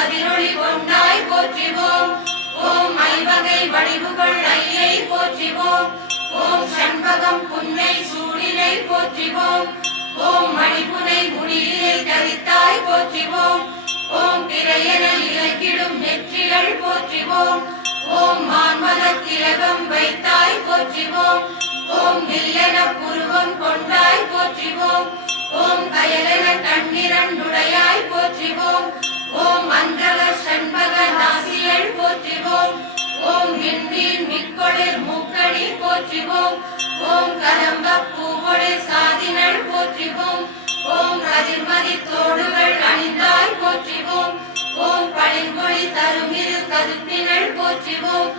கதிரொளி கொண்டாய் போற்றிவோம். ஓம் ஐவகை வடிவுகள் ஐயை போற்றிவோம். ஓம் சண்பகம் புன்னை சூடினை போற்றிவோம். ஓம் மணிப்புனை முடியினை தரித்தாய் போற்றிவோம். ஓம் பிறையென இலக்கிடும் நெற்றிகள் போற்றிவோம். ஓம் மான்மத திலகம் வைத்தாய் போற்றிவோம். ஓம் வில்லென புருவம் கொண்டாய் போற்றிவோம். ஓம் கயலென கண்ணிரண்டுடையாய் போற்றிவோம். ஓம் அந்தக சண்பக நாசிகள் போற்றிவோம். ஓம் விண்மீன் மிக்கொளிர் மூக்கடி போற்றிவோம். ஓம் கதம்ப பூவொளிர் சாதினள் போற்றிவோம். ஓம் கதிர்மதி தோடுகள் அணிந்தாய் போற்றிவோம். ஓம் பளிங்கொளி தருமிரு கதுப்பினள் போற்றிவோம்.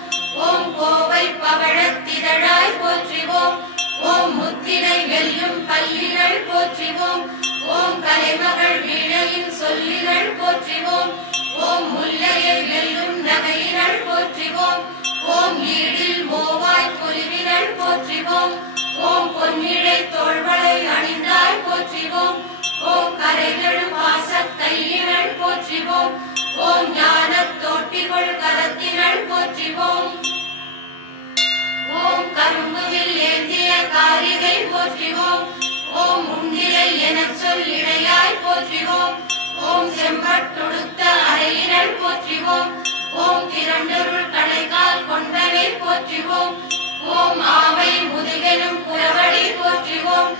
ஓம் கோவை பவழத்திதழாய் போற்றிவோம். ஓம் முத்திரை வெல்லும் பல்லினள் போற்றிவோம். ஓம் கலைமகள் வீணையின் சொல்லினள் போற்றிவோம். ஓம் முல்லையை வெல்லும் நகையினள் போற்றிவோம். ஓம் ஈடில் மோவாய் பொலிவினள் போற்றிவோம். ஓம் பொன்னிழை தோள்வளை அணிந்தாய் போற்றிவோம். ஓம் கரைகளும் வாசக் கையினள் போற்றிவோம். ஓம் ஞானத் தோட்டிகள் கரத்தினள் போற்றிவோம். ஓம் கரும்புவில் ஏந்திய காரிகை போற்றிவோம். ஓம் முன்னிலை எனச் சொல் இடையாய் போற்றிவோம். ஓம் செம்பட்டுடுத்த அறையினள் போற்றிவோம். ஓம் திரண்டருள் கடைகால் கொண்டனை போற்றிவோம். ஓம் ஆமை முதுகெனும் புறவடி போற்றிவோம்.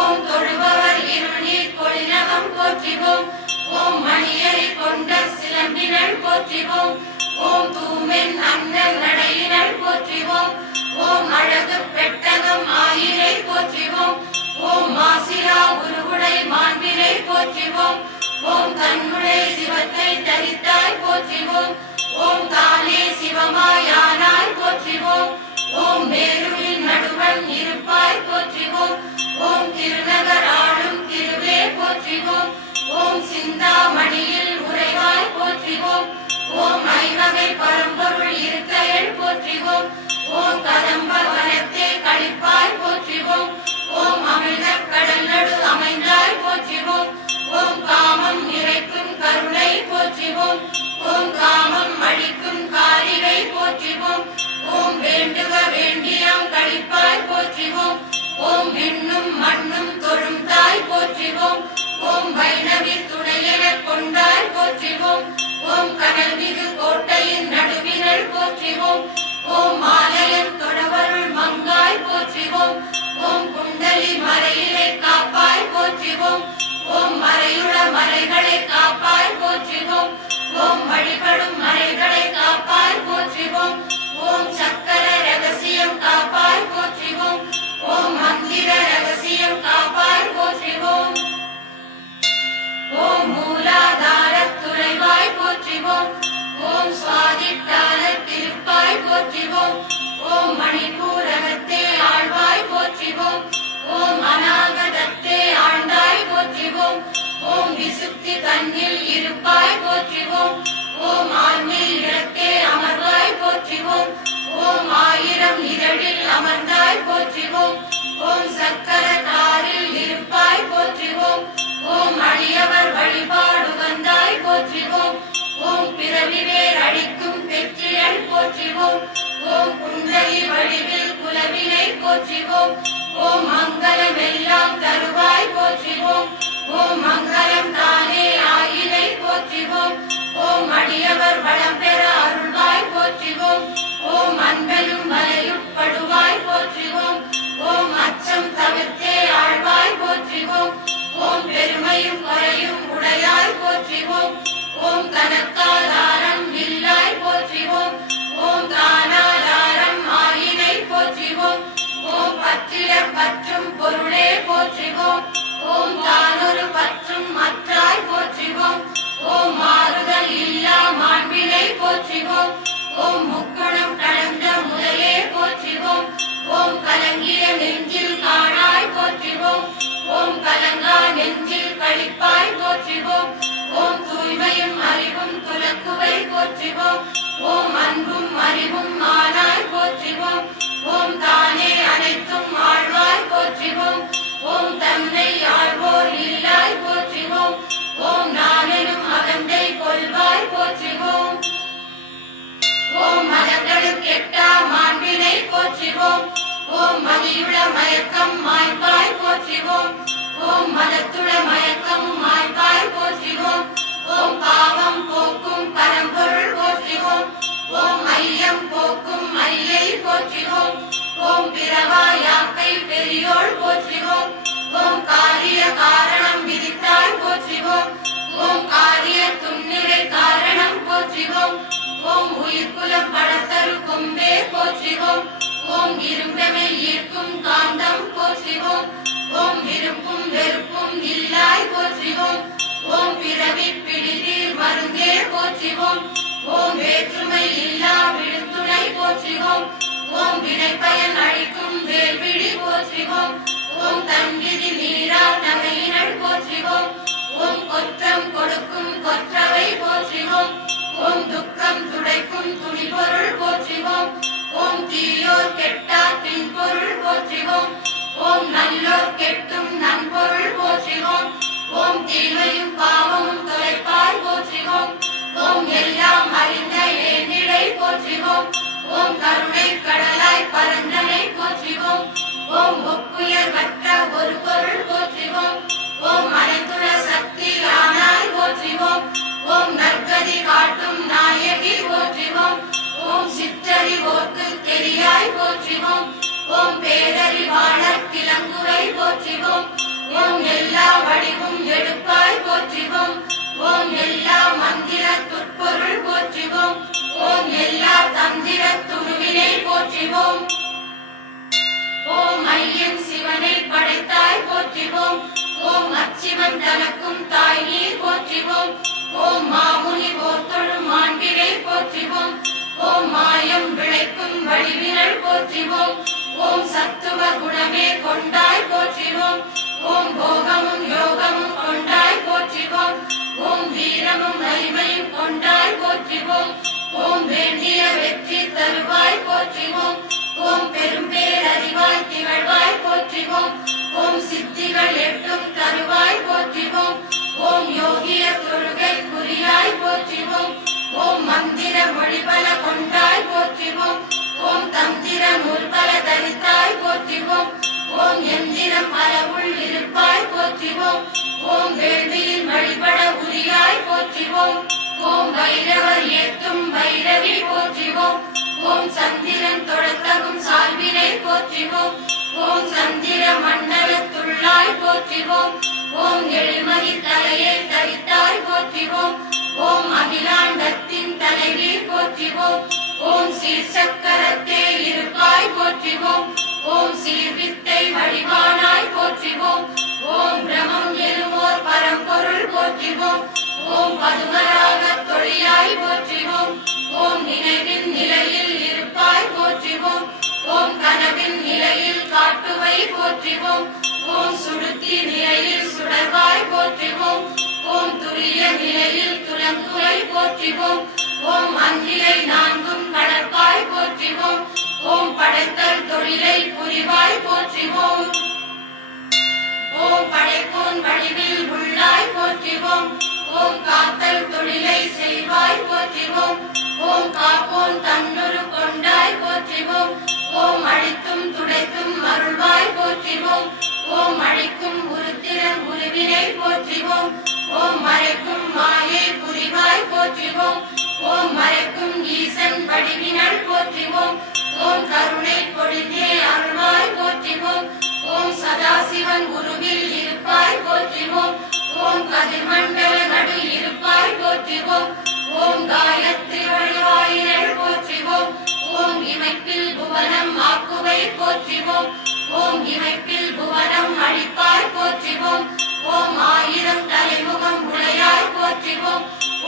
ஓம் தொழுபவர் இருநீர் கொடிநகம் போற்றிவோம். ஓம் மணியறி கொண்ட சிலம்பினள் போற்றிவோம். ஓம் தூமென் அண்ணன் நடையினள் போற்றிவோம். ஓம் அழகு பெட்டகம் ஆயினை போற்றிவோம். ஓம் மாசிலா உருவுடை மாண்பினை போற்றிவோம். ஓம் கண்ணுடை சிவத்தை தரித்தாய் போற்றிவோம். ஓம் தானே சிவமாயானாய் போற்றிவோம். ஓம் மேருவின் நடுவன் இருப்பாய் போற்றிவோம். ஓம் திருநகர் ஆளும் திருவே போற்றிவோம். ஓம் சிந்தாமணியில் உறைவாய் போற்றிவோம். ஓம் ஐவகை பரம்பொருள் இருக்கையள் போற்றிவோம். ஓம் கதம்ப வனத்தே கழிப்பாய் போற்றிவோம். ஓம் அமிர்த கடல் நடு அமைந்தாய் போற்றிவோம். ஓம் காமம் நிறைக்கும் கருணை போற்றிவோம். ஓம் காமம் அழிக்கும் காரிகை போற்றிவோம். ஓம் வேண்டுக வேண்டியம் கழிப்பாய் போற்றிவோம். ஓம் விண்ணும் மண்ணும் தொழும் தாய் போற்றிவோம். ஓம் வைணவி துணையென கொண்டாய் போற்றிவோம். ஓம் கனல் மிகு கோட்டையின் நடுவினள் போற்றிவோம். ஓம் மாலையன் தொடவருள் மங்காய் போற்றிவோம். ஓம் குண்டலி மறையினை காப்பாய் போற்றிவோம். ஓம் மறையுள மறைகளை காப்பாய் போற்றிவோம். ஓம் வழிபடும் மறைகளை காப்பாய் போற்றிவோம். ஓம் சக்கர ரகசியம் காப்பாய் போற்றிவோம். ஓம் மந்திர ரகசியம் காப்பாய் போற்றிவோம். ஓம் மூலாதார துறைவாய் போற்றிவோம். ஓம் சுவாதிட்டான திருப்பாய் போற்றிவோம். ஓம் மணிப்பூரகத்தே ஆழ்வாய் போற்றிவோம். ஓம் அநாகதத்தே ஆழ்ந்தாய் போற்றிவோம். ஓம் விசுத்தி தன்னில் இருப்பாய் போற்றிவோம். ஓம் ஆன்மில் இடத்தே அமர்வாய் போற்றிவோம். ஓம் ஆயிரம் இதழில் அமர்ந்தாய் போற்றிவோம். ஓம் சக்கர தாரில் இருப்பாய் போற்றிவோம். ஓம் அடியவர் வழிபாடு வந்தாய் போற்றிவோம். ஓம் பிறவி வேர் அடிக்கும் பெற்றியல் போற்றிவோம். ஓம் குண்டலி வடிவில் குலவினை போற்றிவோம். ஓம் மங்களம் எல்லாம் தருவாய் போற்றிவோம். ஓம் மங்களம் தானே ஆயினை போற்றிவோம். ஓம் அடியவர் வளம் பெற அருள்வாய் போற்றிவோம். ஓம் அன்பெனும் மலையுட்படுவாய் போற்றிவோம். ஓம் அச்சம் தவிர்த்தே ஆழ்வாய் போற்றிவோம். ஓம் பெருமையும் குறையும் உடையாய் போற்றிவோம். ஓம் கனக்காதாரம் இல்லாய் போற்றிவோம். ஓம் தானாதாரம் ஆயினை போற்றிவோம். ஓம் பற்றிட பற்றும் பொருளே போற்றிவோம். ஓம் தானொரு பற்றும் மற்றாய் போற்றிவோம். ஓம் மாறுதல் இல்லா மாண்பினை போற்றிவோம். ஓம் முக்குணம் கடந்த முறையே போற்றிவோம். ஓம் கலங்கிய நெஞ்சில் காணாய் போற்றிவோம். ஓம் கலங்கா நெஞ்சில் கழிப்பாய் போற்றிவோம். ஓம் தூய்மையும் அறிவும் துலக்குவை போற்றிவோம். ஓம் அன்பும் அறிவும் ஆனாய் போற்றிவோம். ஓம் தானே அனைத்தும் ஆழ்வாய் போற்றிவோம். ஓம் தன்னை ஆழ்வோர் இல்லாய் போற்றிவோம். ஓம் நானெனும் அகந்தை கொள்வாய் போற்றிவோம். போற்றிவோம். ஓம் மதியுள மயக்கம் மாய்ப்பாய் போற்றிவோம். ஓம் மதத்துள மயக்கமும் மாய்ப்பாய் போற்றிவோம். ஓம் பாவம் போக்கும் பரம்பொருள் போற்றிவோம். ஓம் ஐயம் போக்கும் ஐயை போற்றிவோம். ஓம் பிறவா யாக்கை பெரியோள் போற்றிவோம். ஓம் காரிய காரணம் விதித்தாய் போற்றிவோம். ஓம் காரிய துன்னிறை காரணம் போற்றிவோம். ஓம் உயிர்குலம் படத்தரு கொம்பே போற்றிவோம். ஓம் இரும்பெமை ஈர்க்கும் காந்தம் போற்றிவோம். ஓம் விருப்பும் வெறுப்பும் இல்லாய் போற்றிவோம். ஓம் பிறவி பிடிதீர் மருந்தே போற்றிவோம். ஓம் வேற்றுமை இல்லா விழுத்துணை போற்றிவோம். ஓம் வினைப்பயன் அழிக்கும் வேல்விழி போற்றிவோம். ஓம் தன்விதி நீரா நகையினள் போற்றிவோம். ஓம் கொற்றம் கொடுக்கும் கொற்றவை போற்றிவோம். ஓம் துக்கம் துடைக்கும் துணிபொருள் போற்றிவோம். ஓம் தீயோர் கெட்டா தின்பொருள் போற்றிவோம். ஓம் நல்லோர் கெட்டும் நன்பொருள் போற்றிவோம். ஓம் தீமையும் பாவமும் தொலைப்பாய் போற்றிவோம். ஓம் எல்லாம் அறிந்த ஏனிடை போற்றிவோம். ஓம் கருணை கடலாய் பரந்தனை போற்றிவோம். ஓம் ஒப்புயர் வற்ற ஒரு பொருள் போற்றிவோம். ஓம் அனைத்துள சக்தி ஆனாய் போற்றிவோம். ஓம் நற்கதி காட்டும் நாயகி போற்றிவோம். ஓம் சிற்றறிவோர்க்கு தெரியாய் போற்றிவோம். ஓம் பேரறிவாளர் கிளங்குரை போற்றிவோம். ஓம் எல்லா வடிவும் எடுப்பாய் போற்றிவோம். ஓம் எல்லா மந்திர துட்பொருள் போற்றிவோம். ஓம் எல்லா தந்திர துருவினை போற்றிவோம். ஓம் ஐயன் சிவனை படைத்தாய் போற்றிவோம். ஓம் அச்சிவன் தனக்கும் தாய் நீர் போற்றிவோம். ஓம் மாமுனி போர்த்தொழும் மாண்பினை போற்றிவோம். ஓம் மாயம் விளைக்கும் வடிவினள் போற்றிவோம். ஓம் சத்துவ குணமே கொண்டாய் போற்றிவோம். ஓம் போகமும் யோகமும் கொண்டாய் போற்றிவோம். ஓம் வீரமும் வலிமையும் கொண்டாய் போற்றிவோம். ஓம் வேண்டிய வெற்றி தருவாய் போற்றிவோம். ஓம் பெரும் பேரறிவாய் திகழ்வாய் போற்றிவோம். ஓம் சித்திகள் எட்டும் தருவாய் போற்றிவோம். ஓம் யோகிய தொழுகை குறியாய் போற்றிவோம். ஓம் மந்திர மொழிபல கொண்டாய் போற்றிவோம். ஓம் தந்திர நூல்பல தரித்தாய் போற்றிவோம். ஓம் எந்திரம் பலவுள் இருப்பாய் போற்றிவோம். ஓம் வேள்வியில் வழிபட உரியாய் போற்றிவோம். ஓம் வைரவர் ஏத்தும் வைரவி போற்றிவோம். ஓம் சந்திரன் தொடத்தகும் சால்வினை போற்றிவோம். ஓம் சந்திர மண்டலத்துள்ளாய் போற்றிவோம். ஓம் எழில்மதி தலையை தரித்தாய் போற்றிவோம். ஓம் அகிலாண்டத்தின் தலைவி போற்றிவோம். ஓம் சீர்சக்கரத்தே இருப்பாய் போற்றிவோம். ஓம் சீர்வித்தை வடிவானாய் போற்றிவோம். ஓம் பிரமம் எனுவோர் பரம்பொருள் போற்றிவோம். ஓம் பதுமராக தொழியாய் போற்றிவோம். ஓம் நினைவின் நிலையில் இருப்பாய் போற்றிவோம். ஓம் கனவின் நிலையில் காட்டுவை போற்றிவோம். ஓம் சுடுத்தி நிலையில் சுடர்வாய் போற்றிவோம். ஓம் துரிய நிலையில் துலங்குரை போற்றிவோம். ஓம் அஞ்சிலை நான்கும் கடற்பாய் போற்றிவோம். ஓம் படைத்தல் தொழிலை புரிவாய் போற்றிவோம். ஓம் படைப்போன் வடிவில் உள்ளாய் போற்றிவோம். ஓம் காத்தல் தொழிலை செய்வாய் போற்றிவோம். ஓம் காப்போன் தன்னுரு கொண்டாய் போற்றிவோம். ஓம் அழித்தும் துடைத்தும் அருள்வாய் போற்றிவோம். ஓம் அழிக்கும் உருத்திரன் உருவினை போற்றிவோம். ஓம் மறைக்கும் மாயை புரிவாய் போற்றிவோம். ஓம் மறைக்கும் ஈசன் வடிவினள் போற்றிவோம். ஓம் கருணை பொழிந்தே அருள்வாய் போற்றிவோம். ஓம் சதாசிவன் உருவில் இருப்பாய் போற்றிவோம். ஓம் கதிர்மண்டல நடு இருப்பாய் போற்றிவோம். ஓம் காயத்ரி வழிவாயினள் போற்றிவோம். ஓம் இமைப்பில் புவனம் ஆக்குவை போற்றிவோம். ஓம் இமைப்பில் புவனம் அழிப்பாய் போற்றிவோம். ஓம் ஆயிரம் தலைமுகம் உடையாய் போற்றிவோம்.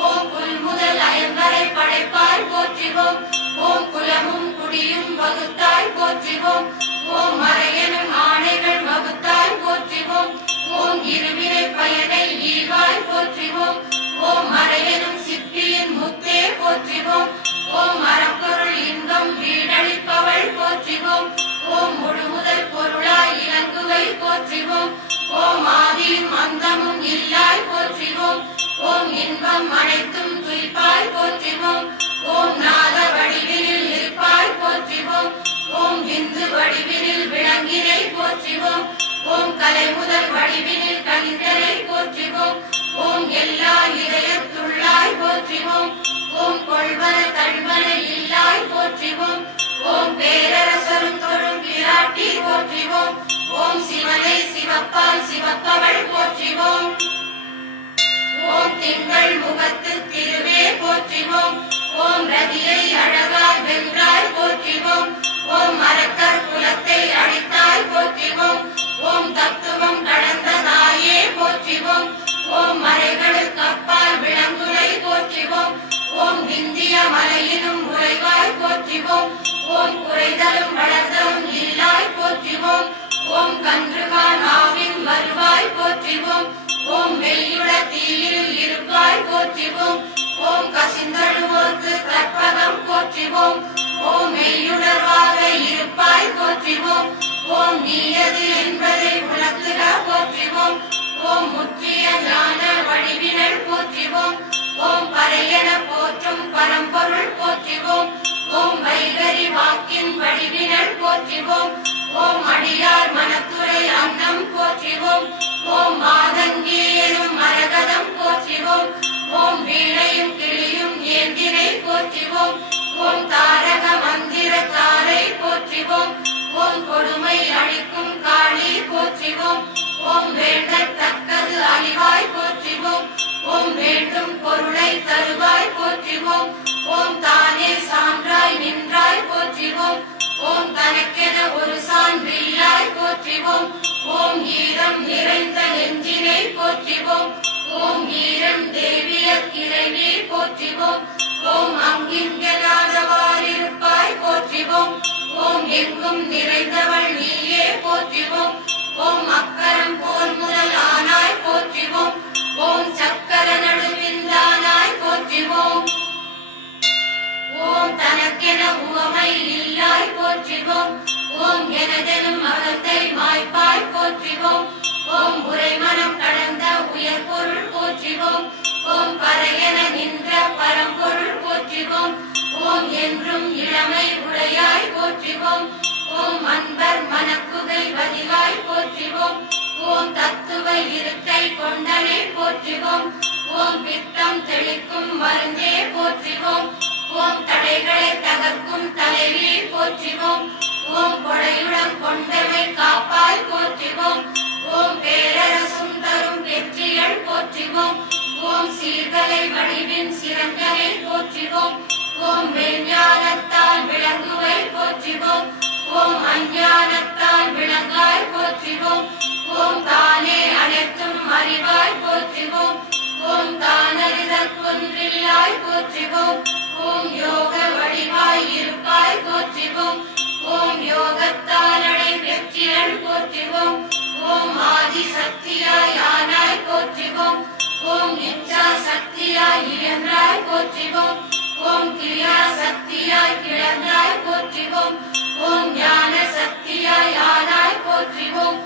ஓம் புல் முதல் அயன்வரை படைப்பாய் போற்றிவோம். ஓம் குலமும் குடியும் வகுத்தாய் போற்றிவோம். ஓம் மறையனும் ஆணைகள் வகுத்தாய் போற்றிவோம். ஓம் இருவினை பயனை ஈவாய் போற்றிவோம். ஓம் மறையனும் சிப்பியின் முத்தே போற்றிவோம். ஓம் அறப்பொருள் இன்பம் வீடளிப்பவள் போற்றிவோம். ஓம் முழுமுதல் பொருளாய் இலங்குவை போற்றிவோம். ஓம் ஆதியும் அந்தமும் இல்லாய் போற்றிவோம். ஓம் இன்பம் அனைத்தும் துய்ப்பாய் போற்றிவோம். ஓம் நாத வடிவினில் இருப்பாய் போற்றிவோம். ஓம் விட்டலை போற்றிவோம். ஓம் எல்லா இதயத்துள்ளாய் போற்றிவோம். ஓம் கொள்வன தள்வன இல்லாய் போற்றிவோம். ஓம் பேரரசரும் தொழும் பிராட்டி போற்றிவோம். ஓம் சிவனை சிவப்பால் சிவப்பவள் போற்றிவோம். ஓம் திங்கள் முகத்து திருவே போற்றிவோம். ஓம் ரதியை அழகாய் வென்றாய் போற்றிவோம். ஓம் அரக்கர் குலத்தை அழித்தாய் போற்றிவோம். ஓம் தத்துவம் கடந்த தாயே போற்றிவோம். ஓம் மறைகளுக்கு அப்பால் விளங்குனை போற்றிவோம். ஓம் விந்திய மலையினும் உறைவாய் போற்றிவோம். ஓம் குறைதலும் வளர்தலும் இல்லாய் போற்றிவோம். ஓம் கன்றுகான் ஆவின் வருவாய் போற்றிவோம். ஓம் மெய்யுட தீயில் இருப்பாய் போற்றிவோம். ஓம் கசிந்தழுவோர்க்கு கற்பகம் போற்றிவோம். ஓம் மெய்யுணர்வாக இருப்பாய் போற்றிவோம். ஓம் நீயது என்பதை உணர்த்துக போற்றிவோம். ஓம் முற்றிய ஞான வடிவினல் போற்றிவோம். ஓம் பரையன போற்றும் பரம்பொருள் போற்றிவோம். ஓம் வைகரி வாக்கின் வடிவினல் போற்றிவோம். ஓம் அடியார் மனத்துறை அன்னம் போற்றிவோம். ஓம் மாதங்கி எனும் மரகதம் போற்றிவோம். ஓம் வீணையும் கிளியும் ஏந்தினை போற்றிவோம். ஓம் தாரக மந்திர தாரை போற்றிவோம். ஓம் கொடுமை அழிக்கும் காளி போற்றிவோம். ஓம் வேண்டத்தக்கது அழிவாய் போற்றிவோம். ஓம் வேண்டும் பொருளை தருவாய் போற்றிவோம். ஓம் தானே சான்றாய் நின்றாய் போற்றிவோம். ஓம் தனக்கென ஒரு சான்றில்லாய் போற்றிவோம். ஓம் ஈரம் நிறைந்த நெஞ்சினை போற்றிவோம். ஓம் ஈரம் தேவிய கிளைவே போற்றிவோம். ஓம் அங்கிங்கனாதவாறிருப்பாய் போற்றிவோம். ஓம் எங்கும் நிறைந்தவள் நீயே போற்றிவோம். ஓம் அக்கரம் போல் முதல் ஆனாய் போற்றிவோம். ஓம் சக்கர நடுவிந்தானாய் போற்றிவோம். ஓம் தனக்கென உவமை இல்லாய் போற்றிவோம். ஓம் எனதெனும் அகத்தை மாய்ப்பாய் போற்றிவோம். ஓம் உரைமனம் கடந்த உயர் பொருள் போற்றிவோம். ஓம் பரையன நின்ற பரம்பொருள் போற்றிவோம். ஓம் என்றும் இளமை உடையாய் போற்றிவோம். ஓம் அன்பர் மனக்குகை வதிவாய் போற்றிவோம். ஓம் தத்துவ இருக்கை கொண்டனை போற்றிவோம். ஓம் பித்தம் தெளிக்கும் மருந்தே போற்றிவோம். ஓம் தடைகளை தகர்க்கும் தலைவி போற்றிவோம். ஓம் கொடையுடன் கொண்டவை காப்பாய் போற்றிவோம். ஓம் பேரரசும் தரும் வெற்றிகள் போற்றிவோம். ஓம் சீர்கலை வடிவின் சிறந்தனை போற்றிவோம். ஓம் மெய்ஞானத்தால் விளங்குவை போற்றிவோம். ஓம் அஞ்ஞானத்தால் விளங்காய் போற்றிவோம். ஓம் தானே அனைத்தும் அறிவாய் போற்றிவோம். ஓம் தானறிதற் கொன்றில்லாய் போற்றிவோம். ஓம் யோக வடிவாய் இருப்பாய் போற்றிவோம். ஓம் யோகத்தாலடை வெற்றிகள் போற்றிவோம். ஓம் ஆதி சக்தியாய் ஆனாய் போற்றிவோம். ஓம் இச்சா சக்தியாய் இயன்றாய் போற்றிவோம். ஓம் கிரியா சக்தியாய் கிளர்ந்தாய் போற்றிவோம். ஓம் ஞான சக்தியாய் ஆனாய் போற்றிவோம்.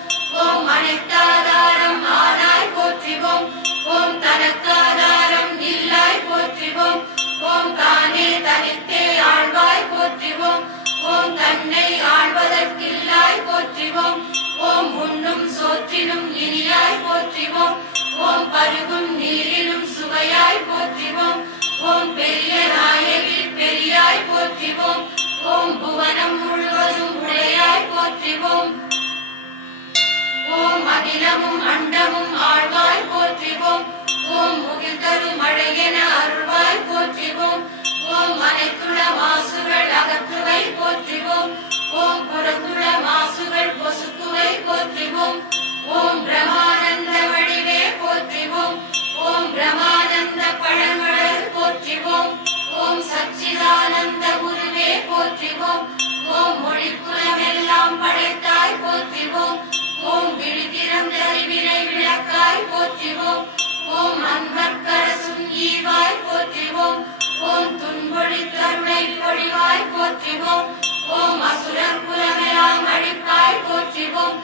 ஓம் அனைத்தாதாரம் ஆனாய் போற்றிவோம். ஓம் தனக்காதாரம் இல்லாய் போற்றிவோம். ஓம் தானே தனித்தே ஆழ்வாய் போற்றிவோம். ஓம் தன்னை ஆழ்வதற்கில்லாய் போற்றிவோம். ஓம் உண்ணும் சோற்றினும் இனியாய் போற்றிவோம். ஓம் பருகும் நீரிலும் சுவையாய் போற்றிவோம். ஓம் பெரிய நாயகி பெரியாய் போற்றிவோம். ஓம் புவனம் முழுவதும் உடையாய் போற்றிவோம். ஓம் அகிலமும் அண்டமும் ஆழ்வாய் போற்றிவோம். ஓம் முகில் தரும் மழையென அருள்வாய் போற்றிவோம். ஓம் அனைத்துள மாசுகள் அகற்றுவை போற்றிவோம். ஓம் புறத்துள மாசுகள் பொசுக்குவை போற்றிவோம். ஓம் பிரமானந்த வடிவே போற்றிவோம். ஓம் பிரமானந்த பழங்கடல் போற்றிவோம். ஓம் சச்சிதானந்த குருவே போற்றிவோம். ஓம் மொழிக்குலமெல்லாம் படைத்தாய் போற்றிவோம். ஓம் விழித்திறந்த அறிவினை விளக்காய் போற்றிவோம். ஓம் அன்பர்க்கரசும் ஈவாய் போற்றிவோம். ஓம் துன்பொழி கருணை பொழிவாய் போற்றிவோம். ஓம் அசுரர் குலமெல்லாம் அழிப்பாய் போற்றிவோம்.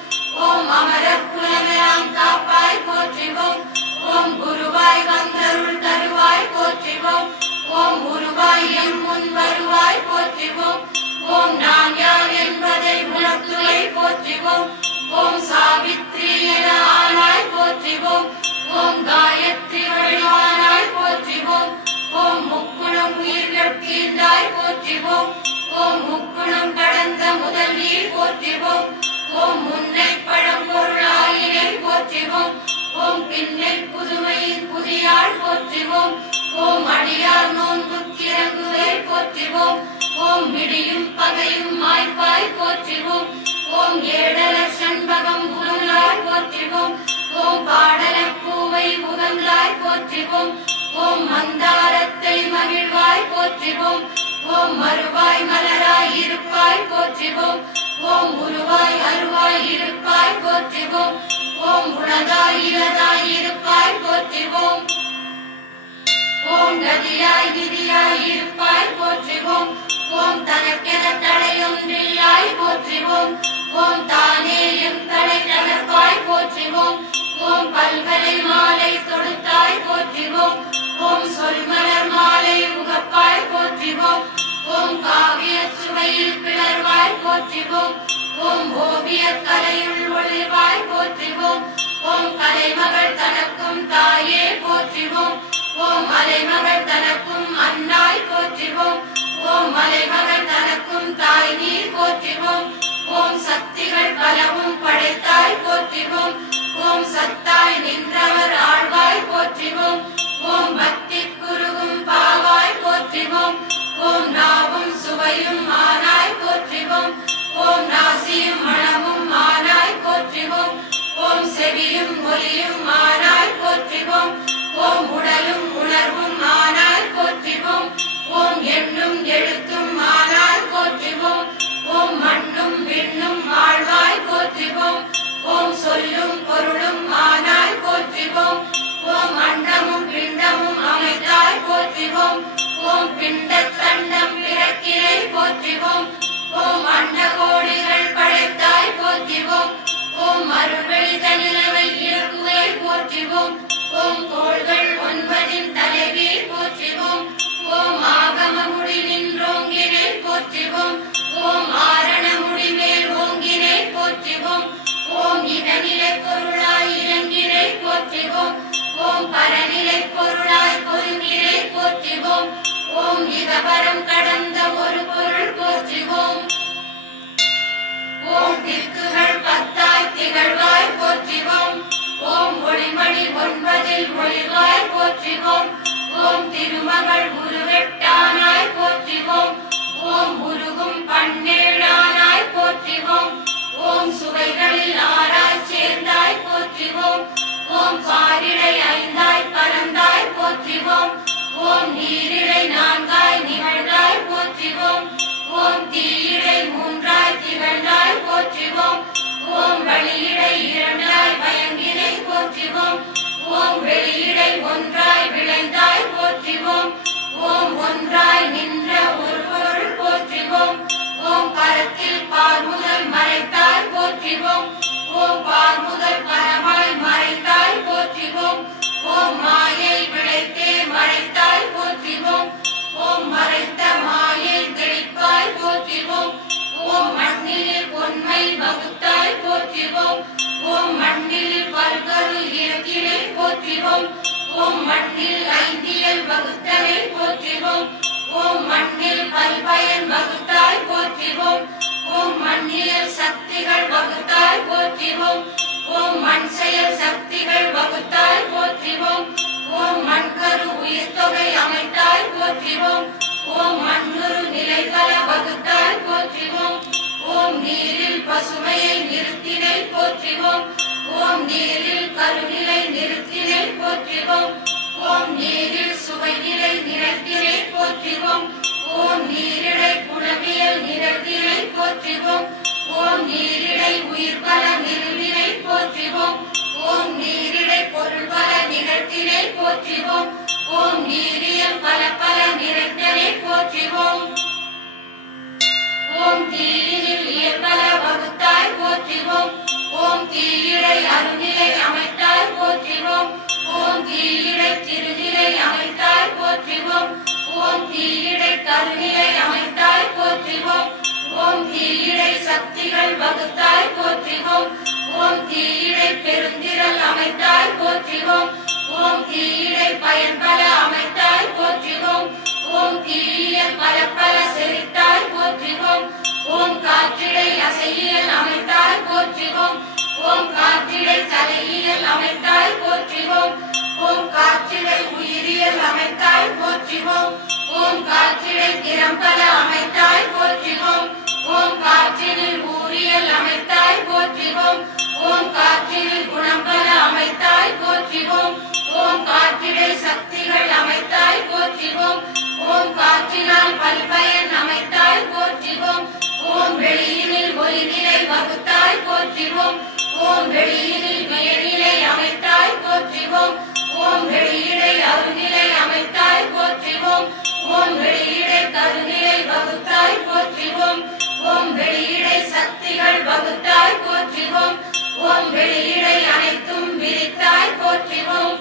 ஓம் அமரர் குலமெல்லாம் காப்பாய் போற்றிவோம். ஓம் குருவாய் வந்தருள் தருவாய் போற்றிவோம். ஓம் உருவாய் எம் முன் வருவாய் போற்றிவோம். ஓம் நான் யார் என்பதை உணர்த்துவை போற்றிவோம். ஓம் சாவித்ரி என ஆனாய் போற்றிவோம். ஓம் காயத்ரி வடிவானாய் போற்றிவோம். ஓம் முக்குணம் உயிர்கட்கு ஈந்தாய் போற்றிவோம். ஓம் முக்குணம் கடந்த முதல்வி போற்றிவோம். ஓம் முன்னை பழம்பொருளாயினை போற்றிவோம். ஓம் பின்னை புதுமையின் புதியாள் போற்றிவோம். ஓம் அடியார் நோன்புக்கிறங்குவே போற்றிவோம். ஓம் மிடியும் பகையும் மாய்ப்பாய் போற்றிவோம். ஓம் ஏடல சண்பகம் உகந்தாய் போற்றிவோம். ஓம் பாடல பூவை உகந்தாய் போற்றிவோம். ஓம் மந்தாரத்தை மகிழ்வாய் போற்றிவோம். ஓம் மறுவாய் மலராய் இருப்பாய் போற்றிவோம். ஓம் உருவாய் அருவாய் இருப்பாய் போற்றிவோம். ஓம் உளதாய் இலதாய் இருப்பாய் போற்றிவோம். ஓம் கதியாய் விதியாய் இருப்பாய் போற்றிவோம். ஓம் தனக்கென தடையொன்றில்லாய் போற்றிவோம். ஓம் தானே எம் தடை தகர்ப்பாய் போற்றிவோம். ஓம் பல்வரை மாலை தொடுத்தாய் போற்றிவோம். ஓம் சொல்மலர் மாலை உகப்பாய் போற்றிவோம். ஓம் காவிய சுவையில் பிளர்வாய் போற்றிவோம். ஓம் ஓவிய கலையுள் ஒளிர்வாய் போற்றிவோம். ஓம் கலைமகள் தனக்கும் தாயே போற்றிவோம். ஓம் மலைமகள் தனக்கும் அன்னாய் போற்றிவோம். ஓம் மலைமகள் தனக்கும் தாய் நீர் போற்றிவோம். ஓம் சக்திகள் பலவும் படைத்தாய் போற்றிவோம். ஓம் சத்தாய் நின்றவர் ஆழ்வாய் போற்றிவோம். ஓம் பக்தி குருகும் பாவாய் போற்றிவோம். ஓம் நாவும் சுவையும் ஆனாய் போற்றிவோம். ஓம் நாசியும் மனமும் ஆனாய் போற்றிவோம். ஓம் செவியும் ஒலியும் ஆனாய் போற்றிவோம். ஓம் உடலும் உணர்வும் ஆனாய் போற்றிவோம். ஓம் எண்ணும் எழுத்தும் ஆனாய் போற்றிவோம். ஓம் மண்ணும் விண்ணும் ஆழ்வாய் போற்றிவோம். ஓம் சொல்லும் பொருளும் ஆனாய் போற்றிவோம். ஓம் அண்டமும் பிண்டமும் அமைத்தாய் போற்றிவோம். ஓம் பிண்ட தண்டம் பிறக்கினை போற்றிவோம். ஓம் அண்ட கோடிகள் படைத்தாய் போற்றிவோம். ஓம் அருள்வெளித நிலவை இயக்குவே போற்றிவோம். ஓம் கோள்கள் 9 தலைவி போற்றிவோம். ஓம் ஆகம முடி நின்றோங்கினை போற்றிவோம். ஓம் ஆரண முடிமேல் ஓங்கினை போற்றிவோம். ஓம் இதனிலை பொருளாய் இறங்கினை போற்றிவோம். ஓம் பரநிலை பொருளாய் பொருங்கினை போற்றிவோம். ஓம் இதபரம் கடந்த ஒரு பொருள் போற்றிவோம். ஓம் திக்குகள் 10 திகழ்வாய் போற்றிவோம். ஓம் ஒளிமணி 9 ஒளிவாய் போற்றிவோம். ஓம் திருமகள் உருவெட்டானாய் போற்றிவோம். ஓம் உருகும் பன்னேழானாய் போற்றிவோம். ஓம் சுவைகளில் 6 சேர்ந்தாய் போற்றிவோம். ஓம் பாரிடை 5 பரந்தாய் போற்றிவோம். ஓம் நீரிடை 4 நிகழ்ந்தாய் போற்றிவோம். ஓம் தீயிடை 3 திகழ்ந்தாய் போற்றிவோம். ஓம் வழியிடை 2 பயங்கினை போற்றிவோம். ஓம் வெளியிடை 1 விளைந்தாய் போற்றிவோம். ஓம் ஒன்றாய் நின்ற ஒரு பொருள் போற்றிவோம். ஓம் கரத்தில் பால் முதல் மறைத்தாய் போற்றிவோம். ஓம் பால் முதல் பரமாய் மறைத்தாய் போற்றிவோம். ஓம் மாயை விளைத்தே மறைத்தாய் போற்றிவோம். ஓம் மறைத்த மாயை தெளிப்பாய் போற்றிவோம். ஓம் மண்ணில் பொன்மை வகுத்தாய் போற்றிவோம். ஓம் மண்ணில் பல்கரு இறக்கினை போற்றிவோம். ஓம் மண்ணில் 5 வகுத்தனை போற்றிவோம். ஓம் மண்ணில் பல்பயன் வகுத்தாய் போற்றிவோம். ஓம் மண்ணில் சக்திகள் வகுத்தாய் போற்றிவோம். ஓம் மண் செயல் சக்திகள் வகுத்தாய் போற்றிவோம். ஓம் மண்கரு உயிர் தொகை அமைத்தாய் போற்றிவோம். ஓம் மண்ணுரு நிலை பல வகுத்தாய் போற்றிவோம். ஓம் நீரில் பசுமையை நிறுத்தினை போற்றிவோம். ஓம் நீரில் கருநிலை நிறுத்தினை போற்றிவோம். ஓம் நீரில் சுவை நிலை நிறத்தினை போற்றிவோம். ஓம் நீரிடை குணவியல் நிறத்தினை போற்றிவோம். ஓம் நீரிடை உயிர் பல நிறுவினை போற்றிவோம். ஓம் நீரிடை பொருள் பல நிகழ்த்தினை போற்றிவோம். ஓம் நீரியல் பல பல நிறைத்தனை போற்றிவோம். ஓம் தீயினில் இயற்பல வகுத்தாய் போற்றிவோம். ஓம் தீயிடை அருநிலை அமைத்தாய் போற்றிவோம். ஓம் தீயிடை திருநிலை அமைத்தாய் போற்றிவோம். ஓம் தீயிடை கருநிலை அமைத்தாய் போற்றிவோம். ஓம் தீயிடை சக்திகள் வகுத்தாய் போற்றிவோம். ஓம் தீயிடை பெருந்திரள் அமைத்தாய் போற்றிவோம் ஓம் தீயிடை பயன்பல அமைத்தாய் போற்றிவோம் ஓம் தீயியல் பல பல செழித்தாய் போற்றிவோம் ஓம் காற்றிடை அசையியல் அமைத்தாய் போற்றிவோம் ஓம் காற்றிடை தலையியல் அமைத்தாய் போற்றிவோம் ஓம் காற்றிடை உயிரியல் அமைத்தாய் போற்றிவோம் ஓம் காற்றிடை திறம்பல அமைத்தாய் போற்றிவோம் ஓம் காற்றினில் ஊரியல் அமைத்தாய் போற்றிவோம் ஓம் காற்றினில் குணம்பல அமைத்தாய் போற்றிவோம் ஓம் காற்றிடை சக்திகள் அமைத்தாய் போற்றிவோம் ஓம் காற்றினால் பல்பயன் அமைத்தாய் போற்றிவோம் ஓம் வெளியினில் ஒளிநிலை வகுத்தாய் போற்றிவோம் ஓம் வெளியினில் மேல்நிலை அமைத்தாய் போற்றிவோம் ஓம் வெளியிடை அருநிலை அமைத்தாய் போற்றிவோம் ஓம் வெளியிடை கருநிலை வகுத்தாய் போற்றிவோம் ஓம் வெளியிடை சக்திகள் வகுத்தாய் போற்றிவோம் ஓம் வெளியிடை அனைத்தும் விரித்தாய் போற்றிவோம்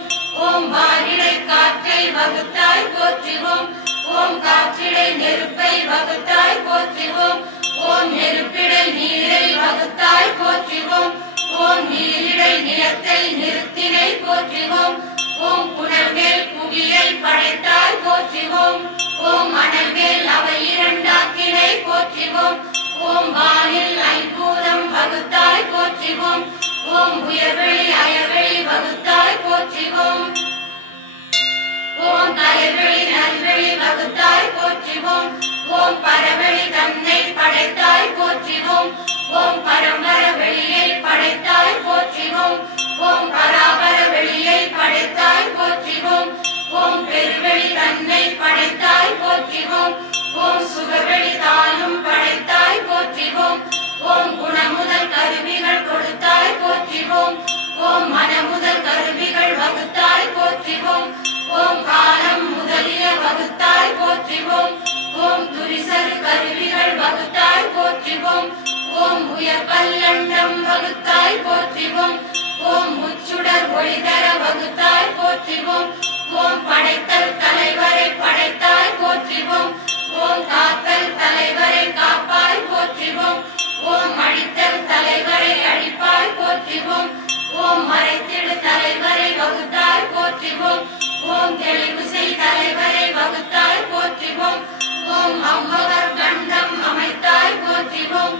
ஓம் வானிடை காற்றை வகுத்தாய் போற்றிவோம் ஓம் காற்றிடை நெருப்பை வகுத்தாய் போற்றிவோம் ஓம் நெருப்பிடை நீரை வகுத்தாய் போற்றிவோம் ஓம் நீரிடை நிலத்தை நிறுத்தினை போற்றிவோம் ஓம் புனர்மேல் புவியை படைத்தாய் போற்றிவோம் ஓம் மணல்மேல் அவை இரண்டாக்கினை போற்றிவோம் ஓம் வானில் ஐம்பூதம் வகுத்தாய் போற்றிவோம் ஓம் உயர்வெளி அயர்வெளி வகுத்தாய் போற்றிவோம் ஓம் கயர்வெளி நல்வெளி வகுத்தாய் போற்றிவோம் ஓம் பரவெளி தன்னை படைத்தாய் போற்றிவோம் ஓம் பரம்பர வெளியை படைத்தாய் போற்றிவோம் ஓம் பராபர வெளியை படைத்தாய் போற்றிவோம் ஓம் பெருவெளி தன்னை படைத்தாய் போற்றிவோம் ஓம் சுகவெளி தானும் படைத்தாய் போற்றிவோம் ஓம் குணமுதல் கருவிகள் கொடுத்தாய் போற்றிவோம் ஓம் மனமுதல் கருவிகள் வகுத்தாய் போற்றிவோம் ஓம் காலம் முதலிய வகுத்தாய் போற்றிவோம் ஓம் துரிசரு கருவிகள் வகுத்தாய் போற்றிவோம் ஓம் உயர் பல்லண்டம் வகுத்தாய் போற்றிவோம் ஓம் முச்சுடர் ஒளிதர வகுத்தாய் போற்றிவோம் ஓம் படைத்தல் தலைவரை படைத்தாய் போற்றிவோம் ஓம் காத்தல் தலைவரை காப்பாய் போற்றிவோம் ஓம் அழித்தல் தலைவரை அழிப்பாய் போற்றிவோம் ஓம் மறைத்திடு தலைவரை வகுத்தாய் போற்றிவோம் ஓம் தெளிவு செய் தலைவரை வகுத்தாய் போற்றிவோம் ஓம் அவ்வவர் கண்டம் அமைத்தாய் போற்றிவோம்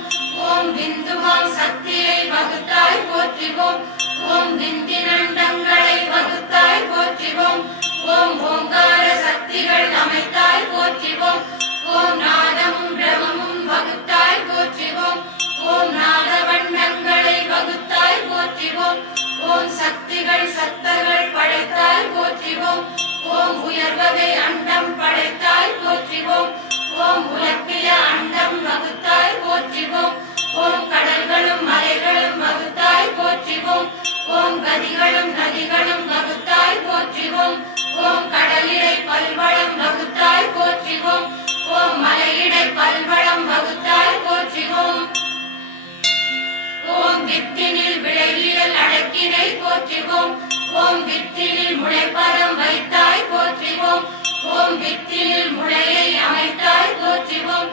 ஓம் விந்துவாம் சக்தியை வகுத்தாய் போற்றிவோம் ஓம் விந்தினண்டங்களை வகுத்தாய் போற்றிவோம் ஓம் ஓங்கார சக்திகள் அமைத்தாய் போற்றிவோம் ஓம் நாதமும் பிரமமும் வகுத்தாய் போற்றிவோம் ஓம் நாத வண்ணங்களை வகுத்தாய் போற்றிவோம் ஓம் சக்திகள் சத்தர்கள் படைத்தாய் போற்றிவோம் ஓம் உயர்வகை அண்டம் படைத்தாய் போற்றிவோம் ஓம் உலப்பிய அண்டம் வகுத்தாய் போற்றிவோம் ஓம் கடல்களும் மலைகளும் வகுத்தாய் போற்றிவோம் ஓம் கதிகளும் நதிகளும் வகுத்தாய் போற்றிவோம் ஓம் கடலிடை பல்வளம் வகுத்தாய் போற்றிவோம் ஓம் மலையிடை பல்வளம் வகுத்தாய் போற்றிவோம் ஓம் வித்தினில் விளைவியல் அடக்கினை போற்றிவோம் ஓம் வித்தினில் முளைப்பதம் வைத்தாய் போற்றிவோம் ஓம் வித்தினில் முளையை அமைத்தாய் போற்றிவோம்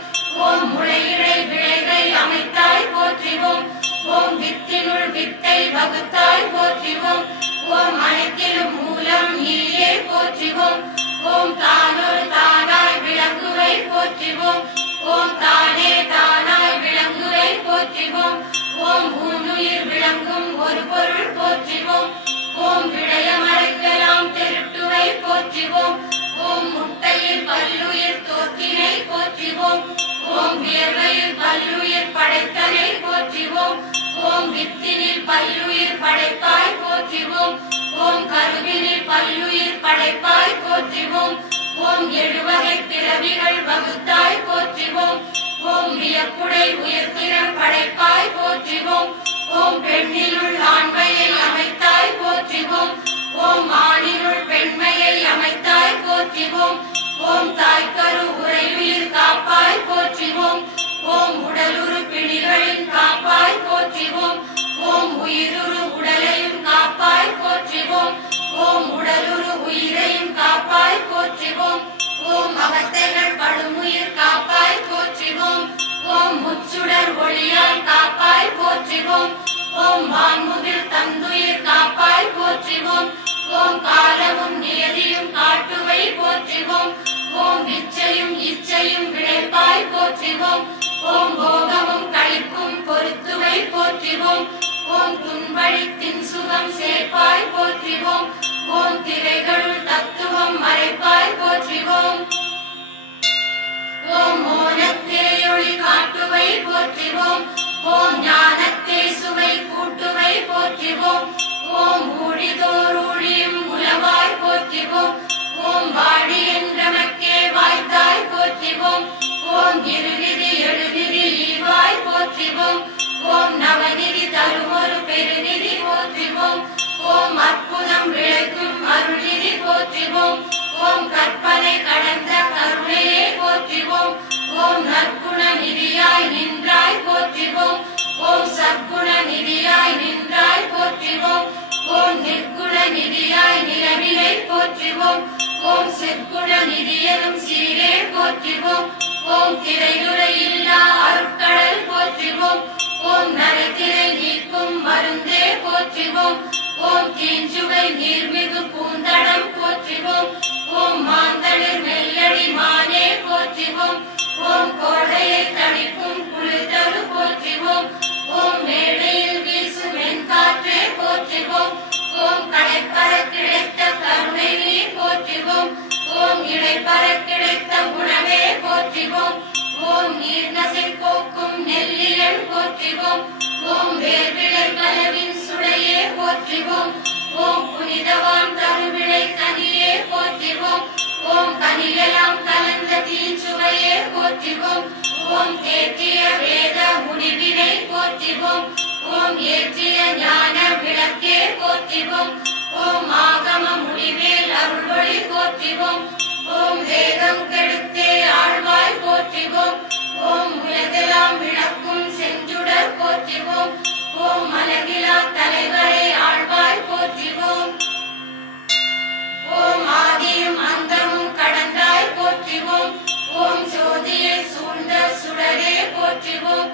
ஓம் முளையிடை விளைவை அமைத்தாய் போற்றிவோம் ஓம் வித்தினுள் வித்தை வகுத்தாய் போற்றிவோம் ஓம் அனைத்திலும் மூலம் நீயே போற்றிவோம் ஓம் தானொரு தானாய் விளங்குவை போற்றிவோம் ஓம் தானே தானாய் விளங்குவை போற்றிவோம் ஓம் ஊனுயிர் விளங்கும் ஒரு பொருள் போற்றிவோம் ஓம் விடயமறைக்கலாம் திருட்டுவை போற்றிவோம் ஓம் முட்டையில் பல்லுயிர் தோற்றினை போற்றிவோம் ஓம் வியர்வையில் பல்லுயிர் படைத்தனை போற்றிவோம் ஓம் வித்தினில் பல்லுயிர் படைப்பாய் போற்றிவோம் ஓம் கருவினில் பல்லுயிர் படைப்பாய் போற்றிவோம் ஓம் எழுவகை பிறவிகள் வகுத்தாய் போற்றிவோம் ஓம் வியப்புடை உயர்த்திறம் படைப்பாய் போற்றிவோம் ஓம் பெண்ணினுள் ஆண்மையை அமைத்தாய் போற்றிவோம் ஓம் ஆணினுள் பெண்மையை அமைத்தாய் போற்றிவோம் ஓம் தாய்க்கரு உறையுயிர் காப்பாய் போற்றிவோம் ஓம் உடலுறு பிணிகளின் காப்பாய் போற்றிவோம் ஓம் உயிருரு உடலையும் காப்பாய் போற்றிவோம் ஓம் உடலுறு உயிரையும் காப்பாய் போற்றிவோம் ஓம் அவத்தைகள் படுமுயிர் காப்பாய் போற்றிவோம் ஓம் முச்சுடர் ஒளியால் காப்பாய் போற்றிவோம் ஓம் ஓம் வான்முகில் தந்துயிர் காப்பாய் போற்றிவோம் ஓம் காலமும் நியதியும் காட்டுவை போற்றிவோம் ஓம் விச்சையும் இச்சையும் விளைப்பாய் போற்றிவோம் ஓம் போகமும் களிப்பும் பொறுத்துவை போற்றிவோம் ஓம் துன்பழித்தின் சுகம் சேர்ப்பாய் போற்றிவோம் ஓம் திரைகளுள் தத்துவம் மறைப்பாய் போற்றிவோம் ஓம் மோனத்தே ஒளி காட்டுவை போற்றிவோம் ஓம் ஞானத்தே சுவை கூட்டுவை போற்றிவோம் ஓம் ஊழிதோர் ஊழியும் உலவாய் போற்றிவோம் ஓம் வாடி என்றமக்கே வாய்த்தாய் போற்றிவோம் ஓம் இருநிதி எழுநிதி ஈவாய் போற்றிவோம் ஓம் நவநிதி தருமொரு பெருநிதி போற்றிவோம் ஓம் அற்புதம் விளைக்கும் அருள்நிதி போற்றிவோம் ஓம் கற்பனை கடந்த கருணையே போற்றிவோம் ஓம் நற்குண நிதியாய் நின்றாய் போற்றிவோம் ஓம் சற்குண நிதியாய் நின்றாய் போற்றிவோம் ஓம் நிற்குண நிதியாய் நிலவிலை போற்றிவோம் ஓம் சிற்குண நிதியனும் சீரே போற்றிவோம் ஓம் திரையுரை இல்லா அருட்கடல் போற்றிவோம் ஓம் நரைத்திரை நீக்கும் மருந்தே போற்றிவோம் ஓம் தீஞ்சுவை நீர்மிகு பூந்தடம் போற்றிவோம் ஓம் மாந்தளிர் மெல்லடி மானே போற்றிவோம் ஓம் கோடையை தணிக்கும் குளிர்தரு போற்றிவோம் ஓம் மேடையில் வீசும் வெண்காற்றே போற்றிவோம் ஓம் கடைப்பற கிடைத்த கருணை நீர் போற்றிவோம் ஓம் இடைப்பற கிடைத்த குணமே போற்றிவோம் ஓம் நீர் நசை போக்கும் நெல்லியல் போற்றிவோம் ஓம் வேர்விளை கனவின் சுடையே போற்றிவோம் ஓம் புனிதவான் தருவிளை கனியே போற்றிவோம் ஓம் கனியெல்லாம் கலந்த தீச்சுவையே போற்றிவோம் ஓம் தேற்றிய வேத முடிவினை போற்றிவோம் ஓம் ஏற்றிய ஞான விளக்கே போற்றிவோம் ஓம் ஆகம முடிவேல் அருள்வழி போற்றிவோம் ஓம் வேதம் கெடுத்தே ஆழ்வாய் போற்றிவோம் ஓம் உலகெல்லாம் விளக்கும் செஞ்சுடர் போற்றிவோம் ஓம் மலகிலா தலைவரை ஆழ்வாய் போற்றிவோம் ஓம் ஆதியும் அந்தமும் கடந்தாய் போற்றிவோம் ஓம் ஜோதியை சூழ்ந்த சுடரே போற்றிவோம்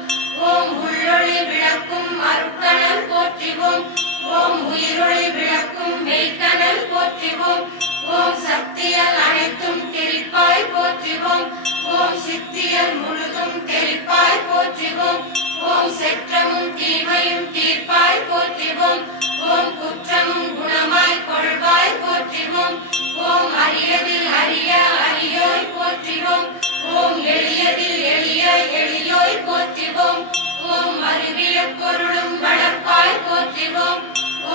ஓம் உள்ளொளி விளக்கும் அருட்கணல் போற்றிவோம் ஓம் உயிரொளி விளக்கும் மெய்க்கணல் போற்றிவோம் ஓம் சக்தியல் அனைத்தும் தெரிப்பாய் போற்றிவோம் ஓம் சித்தியல் முழுதும் தெரிப்பாய் போற்றிவோம் ஓம் செற்றமும் தீமையும் தீர்ப்பாய் போற்றிவோம் ஓம் குற்றமும் குணமாய் கொள்வாய் போற்றிவோம் ஓம் அரியதில் அரிய அரியோய் போற்றிவோம் ஓம் எளியதில் எளிய எளியோய் போற்றிவோம் ஓம் அறிவிய பொருளும் வளர்ப்பாய் போற்றிவோம்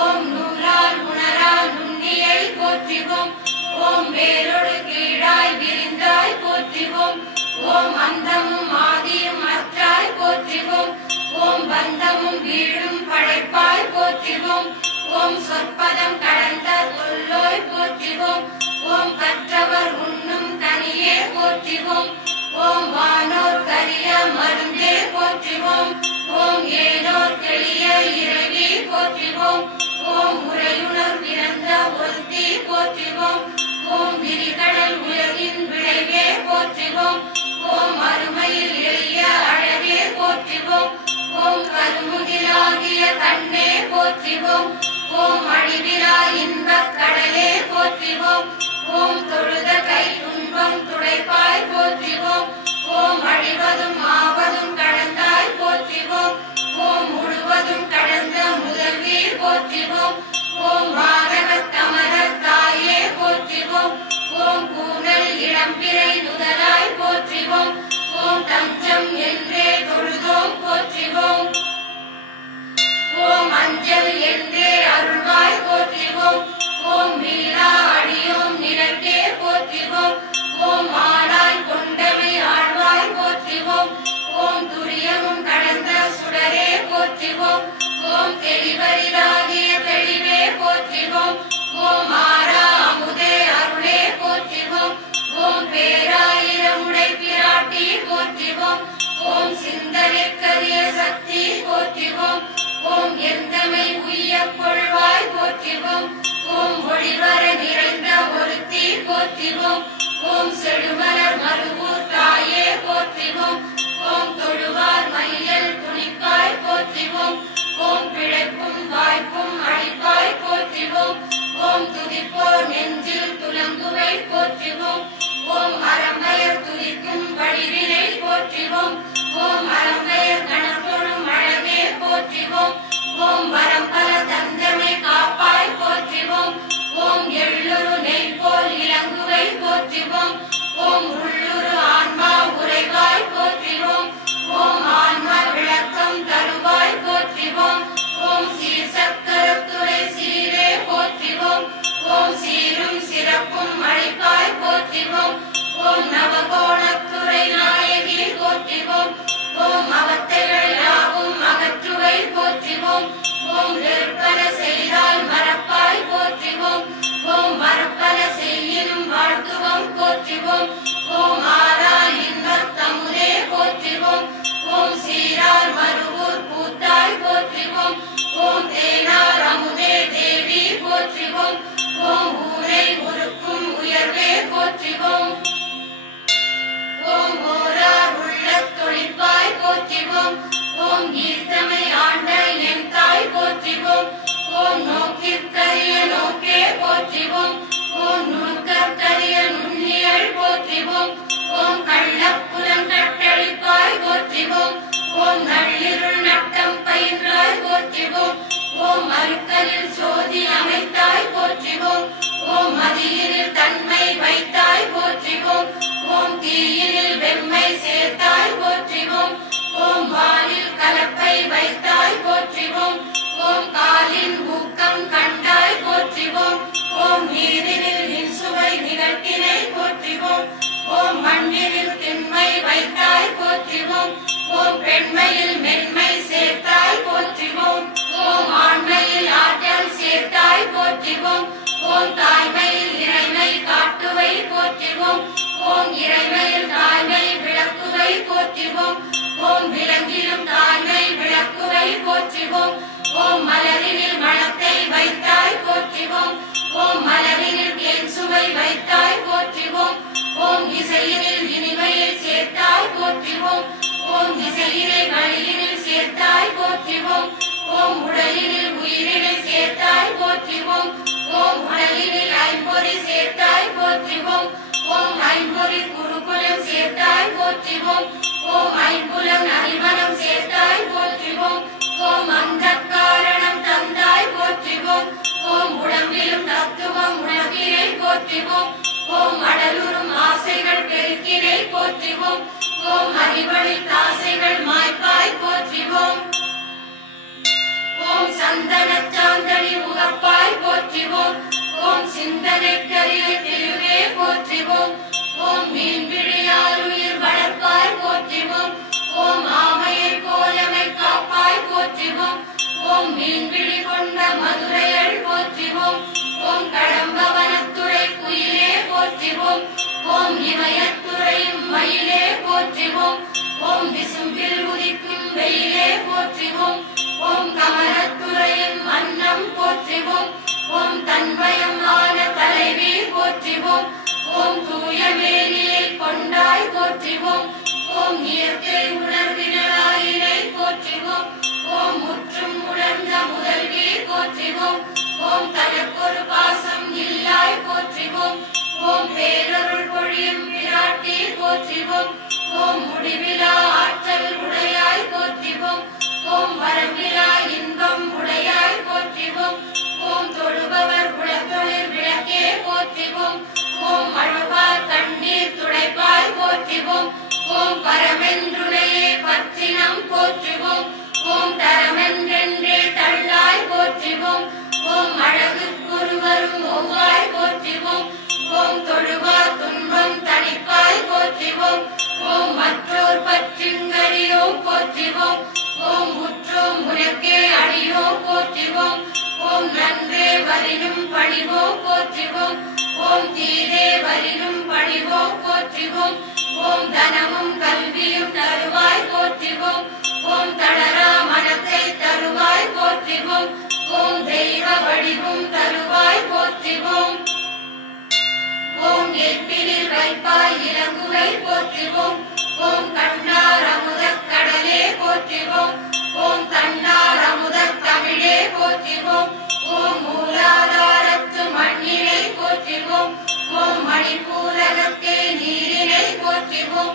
ஓம் நூலால் உணரா நுண்ணியை போற்றிவோம் ஓம் வேலொடு கீழாய் விரிந்தாய் போற்றிவோம் ஓம் அந்தமும் ஆதியும் அற்றாய் போற்றிவோம் ஓம் பந்தமும் வீடும் படைப்பாய் போற்றிவோம் ஓம் சொற்பதம் கடந்த தொல்லோய் போற்றிவோம் ஓம் கற்றவர் உண்ணும் கனியே போற்றிவோம் ஓம் வானோர் கரிய மருந்தே போற்றிவோம் ஓம் ஏனோர் எளிய இறைவி போற்றிவோம் ஓம் உரையுணர் பிறந்த ஒருத்தி போற்றிவோம் ஓம் விரிகடல் உலகின் விளைவே போற்றிவோம் ஓம் அருமையில் எளிய அழகே போற்றிவோம் ஓம் கருமுகிலாகிய கண்ணே போற்றிவோம் ஓம் அழிவிலா இன்பக் கடலே போற்றிவோம் ஓம் தொழுத கை துன்பம் துடைப்பாய் போற்றிவோம் ஓம் அழிவதும் ஆவதும் கடந்தாய் போற்றிவோம் ஓம் முழுவதும் கடந்த முதல்வி போற்றிவோம் ஓம் வானகத் தமரத் தாயே போற்றிவோம் ஓம் கூனல் இளம்பிறை நுதலாய் போற்றிவோம் ஓம் தஞ்சம் என்றே தொழுதோம் போற்றிவோம் ஓம் அஞ்சல் என்றே அருள்வாய் போற்றிவோம் ஓம் மீளா அடியோம் நிலக்கே போற்றிவோம் ஓம் ஆளாய் கொண்டவை ஆழ்வாய் போற்றிவோம் ஓம் துரியமும் கடந்த சுடரே போற்றிவோம் ஓம் தெளிவரிதாகிய தெளிவே போற்றிவோம் ஓம் ஆரா அமுதே அருளே போற்றிவோம் ஓம் பேராயிரமுடை பிராட்டி போற்றிவோம் ஓம் சிந்தனைக்கரிய சக்தி போற்றிவோம் ஓம் எந்தமை உய்யக் கொள்வாய் போற்றிவோம் ஓம் ஒளிவர நிறைந்த ஒருத்தி போற்றிவோம் ஓம் செழுமலர் மருவூர் தாயே போற்றிவோம் ஓம் தொழுவார் மையல் துணிப்பாய் போற்றிவோம் ஓம் பிழைப்பும் வாய்ப்பும் அளிப்பாய் போற்றிவோம் ஓம் துதிப்போர் நெஞ்சில் துலங்குவை போற்றிவோம் ஓம் அறம்பயர் துதிக்கும் வடிவினை போற்றிவோம் ஓம் அறம்பயர் கணப்பொழும் அழகே போற்றிவோம் ஓம் வரம்பல தந்தமை காப்பாய் போற்றிவோம் ஓம் எள்ளுரு நெய் போல் இலங்குவை போற்றிவோம் ஓம் உள்ளுரு ஆன்மா உறைவாய் போற்றிவோம் ஓம் ஆன்மா விளக்கம் தருவாய் போற்றிவோம் ஓம் சீர் சக்கரத்துறை சீரே போற்றிவோம் ஓம் சீரும் சிறப்பும் அளிப்பாய் போற்றிவோம் ஓம் நவகோணத்துறை நாயகி போற்றிவோம் ஓம் அவத்தைகள் யாவும் அகற்றுவை போற்றிவோம் ஓம் வெறுப்பன செய்தால் மறப்பாய் போற்றிவோம் ஓம் மறப்பன செய்யினும் வாழ்த்துவோம் போற்றிவோம் ஓம் ஆரா இன்பத் தமுதே போற்றிவோம் ஓம் சீரார் மருவூர் பூத்தாய் போற்றிவோம் ஓம் தேனார் அமுதே தேவி போற்றிவோம் ஓம் ஊரை உருக்கும் உயர்வே போற்றிவோம் ஓம் ஓரார் உள்ளத் தொழிற்பாய் போற்றிவோம் ஓம் ஈர்த்தமை ஆண்ட என் தாய் போற்றிவோம் ஓம் நோக்கிற்கரிய நோக்கே போற்றிவோம் ஓம் நுணுக்கற்கரிய நுண்ணியல் போற்றிவோம் ஓம் கள்ளப்புலங்கட்டழிப்பாய் போற்றிவோம் ஓம் நள்ளிருள் நட்டம் பயின்றாய் போற்றிவோம் ஓம் மறுக்கலில் சோதி அமைத்தாய் போற்றிவோம் ஓம் மதியினில் தன்மை வைத்தாய் போற்றிவோம் ஓம் தீயினில் வெம்மை சேர்த்தாய் போற்றிவோம் ஓம் வானில் கலப்பை வைத்தாய் போற்றிவோம் ஓம் காலின் ஊக்கம் கண்டாய் போற்றிவோம் ஓம் நீரினில் இன்சுவை நிகழ்த்தினை போற்றிவோம் ஓம் மண்ணினில் திண்மை வைத்தாய் போற்றிவோம் ஓம் பெண்மையில் மென்மை சேர்த்தாய் போற்றிவோம் ஓம் ஆண்மையில் ஆற்றல் சேர்த்தாய் போற்றிவோம் ஓம் தாய்மையில் இறைமை காட்டுவை போற்றிவோம் ஓம் இறைமையில் தாய்மை விளக்குவை போற்றிவோம் ஓம் விலங்கிலும் தாய்மை விளக்குவை போற்றிவோம் ஓம் மலரினில் மணத்தை வைத்தாய் போற்றிவோம் ஓம் மலரினில் தேன் சுவை வைத்தாய் போற்றிவோம் ஓம் இசையினில் இனிமையை சேர்த்தாய் போற்றிவோம் ஓம் இசையினை வழியினில் சேர்த்தாய் போற்றிவோம் ஓம் உடலினில் உயிரினை சேர்த்தாய் போற்றிவோம் ஓம் உடலினில் ஐம்பொறி சேர்த்தாய் போற்றிவோம் ஓம் ஐம்பொறி குருகுலம் சேர்த்தாய் போற்றிவோம் ஓம் ஐம்புலம் அறிவனம் சேர்த்தாய் போற்றிவோம் ஓம் அந்த காரணம் தந்தாய் போற்றிவோம் ஓம் உடம்பிலும் தத்துவம் உணர்வினை போற்றிவோம் ஓம் அடலுறும் ஆசைகள் பெருக்கினை போற்றிவோம் ஓம் அறிவழி தாசைகள் மாய்ப்பாய் போற்றிவோம் ஓம் சந்தன சாந்தனி உகப்பாய் போற்றிவோம் ஓம் சிந்தனைக்கரிய திருவே போற்றிவோம் ஓம் மீன்பிழியால் உயிர் வளர்ப்பாய் போற்றிவோம் ஓம் ஆமையை போலமை காப்பாய் போற்றிவோம் ஓம் மீன்பிழி கொண்ட மதுரையள் போற்றிவோம் ஓம் கடம்பவனத்துறை குயிலே போற்றிவோம் ஓம் இமயத்துறையும் மயிலே போற்றிவோம் ஓம் விசும்பில் உதிக்கும் வெயிலே போற்றிவோம் ஓம் கமலத்துறையும் அன்னம் போற்றிவோம் ஓம் தன்வயம் ஆன தலைவி போற்றிவோம் ஓம் தூய மேனியை கொண்டாய் போற்றிவோம் ஓம் இயற்கை உணர்வினாயினை போற்றிவோம் ஓம் முற்றும் உணர்ந்த முதல்வி போற்றிவோம் ஓம் தனக்கொரு பாசம் இல்லாய் போற்றிவோம் ஓம் பேரருள் பொழியும் பிராட்டி போற்றிவோம் ஓம் முடிவிலா ஆற்றல் உடையாய் போற்றிவோம் ஓம் வரம்பிலா இன்பம் உடையாய் போற்றிவோம் ஓம் தொழுபவர் குலத்தொழில் விளக்கே போற்றிவோம் ஓம் அழுவார் கண்ணீர் துடைப்பாய் போற்றிவோம் ஓம் பரமென்றுணையே பற்றினம் போற்றுவோம் ஓம் தரமென்றென்றே தள்ளாய் போற்றுவோம் ஓம் அழகுக்குருவரும் ஒவ்வாய் போற்றுவோம் ஓம் தொழுவார் துன்பம் தணிப்பாய் போற்றுவோம் ஓம் மற்றோர் பற்றுங்கரியோம் போற்றுவோம் ஓம் முற்றோம் உனக்கே அடியோம் போற்றுவோம் ஓம் நன்றே வரினும் பணிவோம் போற்றுவோம் ஓம் தீரே வரினும் பணிவோம் போற்றுவோம் ஓம் தனமும் கல்வியும் தருவாய் போற்றுவோம் ஓம் தளரா மனத்தை தருவாய் போற்றுவோம் ஓம் தெய்வ வடிவும் தருவாய் போற்றுவோம் ஓம் ஏற்பினில் வைப்பாய் இலங்குவை போற்றுவோம் ஓம் கண்ணார் அமுதக் கடலே போற்றுவோம் ஓம் தன்னார் அமுதக் தமிழே போற்றிவோம். ஓம் மூலாதாரத்து மண்ணினை போற்றிவோம். ஓம் மணிப்பூரகத்தே நீரினை போற்றிவோம்.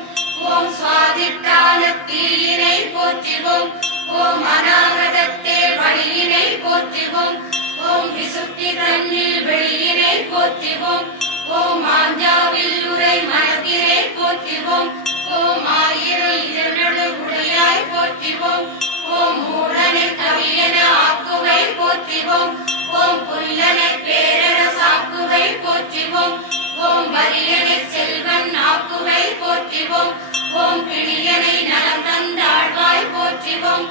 ஓம் சுவாதிட்டான தீயினை போற்றிவோம். ஓம் அநாகதத்தே வழியினை போற்றிவோம். ஓம் விசுத்தி தன்னில் வெளியினை போற்றிவோம். ஓம் ஆஞ்சாவில் உரை மனத்தினை போற்றிவோம். ஓம் ஆயிரம் இதழு உடையாய் போற்றிவோம். ஓம் மூடனை கவியன ஆக்குவை போற்றிவோம். ஓம் புல்லனை பேரர சாக்குவை போற்றிவோம். ஓம் வரியனை செல்வன் ஆக்குவை போற்றிவோம். ஓம் பிணியனை நலம் தந்தாழ்வாய் போற்றிவோம்.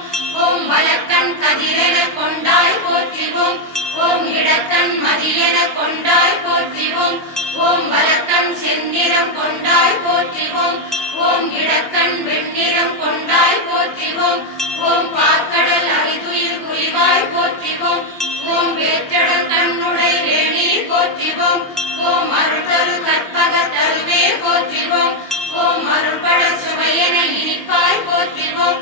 ஓம் வலக்கண் கதிரென கொண்டாய் போற்றிவோம். ஓம் இடக்கண் மதியென கொண்டாய் போற்றிவோம். ஓம் வலக்கண் செந்நிறம் கொண்டாய் போற்றிவோம். ஓம் இடக்கண் வெண்ணிறம் கொண்டாய் போற்றிவோம். ஓம் பார்க்கடல் அரிதுயில் குளிவாய் போற்றிவோம். ஓம் வேற்றடல் கண்ணுடை வேணி போற்றிவோம். ஓம் அருள்தரு கற்பக தருவே போற்றிவோம். ஓம் அருள்பட சுவையென இனிப்பாய் போற்றிவோம்.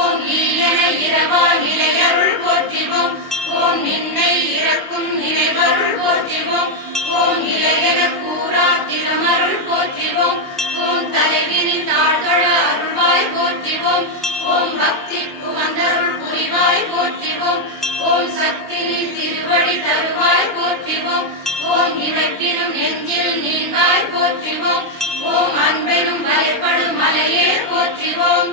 ஓம் ஈயன இரவா நிலையருள் போற்றிவோம். ஓம் நின்னை இறக்கும் நினைவருள் போற்றிவோம். ஓம் இளையன கூறா திருமருள் போற்றிவோம். ஓம் தலைவினி தாழ்கழ அருள்வாய் போற்றிவோம். ஓம் பக்திக்கு வந்தருள் புரிவாய் போற்றிவோம். ஓம் சக்தினி திருவடி தருவாய் போற்றிவோம். ஓம் இமைப்பினும் நெஞ்சில் நீங்காய் போற்றிவோம். ஓம் அன்பெனும் வலைப்படும் மலையே போற்றிவோம்.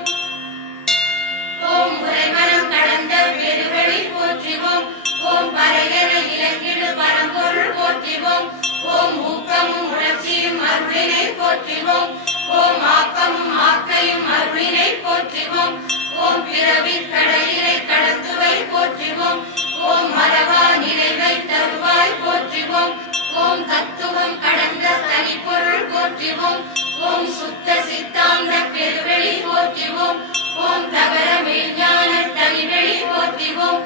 ஓம் உறைவனம் கடந்த பெருவெளி போற்றிவோம். ஓம் பறையன இலங்கிடு பரம்பொருள் போற்றிவோம். ஓம் ஊக்கமும் உணர்ச்சியும் அருளினை போற்றிவோம். ஓம் ஆக்கமும் ஆக்கையும் அருளினை போற்றிவோம். ஓம் பிறவி கடலினை கடந்துவை போற்றிவோம். ஓம் மரபா நினைவை தருவாய் போற்றிவோம். ஓம் தத்துவம் கடந்த தனிப்பொருள் போற்றிவோம். ஓம் சுத்த சித்தாந்த பெருவெளி போற்றிவோம். ஓம் தகர மெய்ஞான தனிவெளி போற்றிவோம்.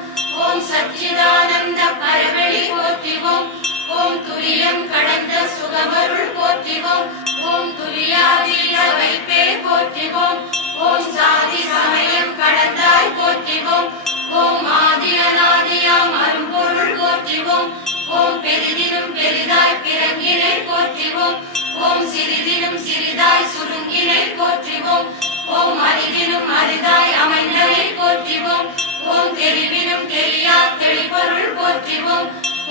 ஓம் சச்சிதானந்த பரவெளி போற்றிவோம். ஓம் துரியம் கடந்த சுகமருள் போற்றிவோம். ஓம் துரியாதீத வைப்பே போற்றிவோம். ஓம் சாதி சமயம் கடந்தாய் போற்றிவோம். ஓம் ஆதி அநாதியாம் அரும்பொருள் போற்றிவோம். ஓம் பெரிதினும் பெரிதாய் பிறங்கினை போற்றிவோம். ஓம் சிறிதினும் சிறிதாய் சுருங்கினை போற்றிவோம். ஓம் அரிதினும் அரிதாய் அமைந்தனை போற்றிவோம். ஓம் தெளிவினும் தெளியா தெளிபொருள் போற்றிவோம்.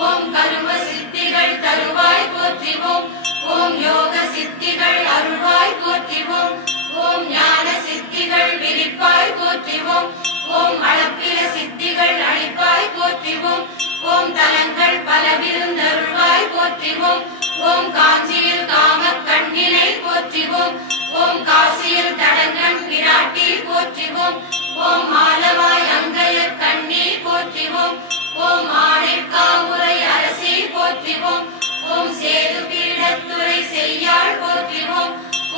ஓம் கரும சித்திகள் தருவாய் போற்றிவோம். ஓம் யோக சித்திகள் அருள்வாய் போற்றிவோம். ஓம் ஞான சித்திகள் விரிப்பாய் போற்றிவோம். ஓம் அளப்பில சித்திகள் அளிப்பாய் போற்றிவோம். ஓம் தலங்கள் பலவிருந்தருள்வாய் போற்றிவோம். ஓம் காஞ்சியில் காம கண்ணினை போற்றிவோம். ஓம் காசியில் தடங்கண் பிராட்டி போற்றிவோம். ஓம் மாலவாய் அங்கைய கண்ணி போற்றிவோம். ஓம் ஆணைக்காமுறை அரசி போற்றிவோம். ஓம் சேது பீடத்துறை செய்யாள் போற்றிவோம்.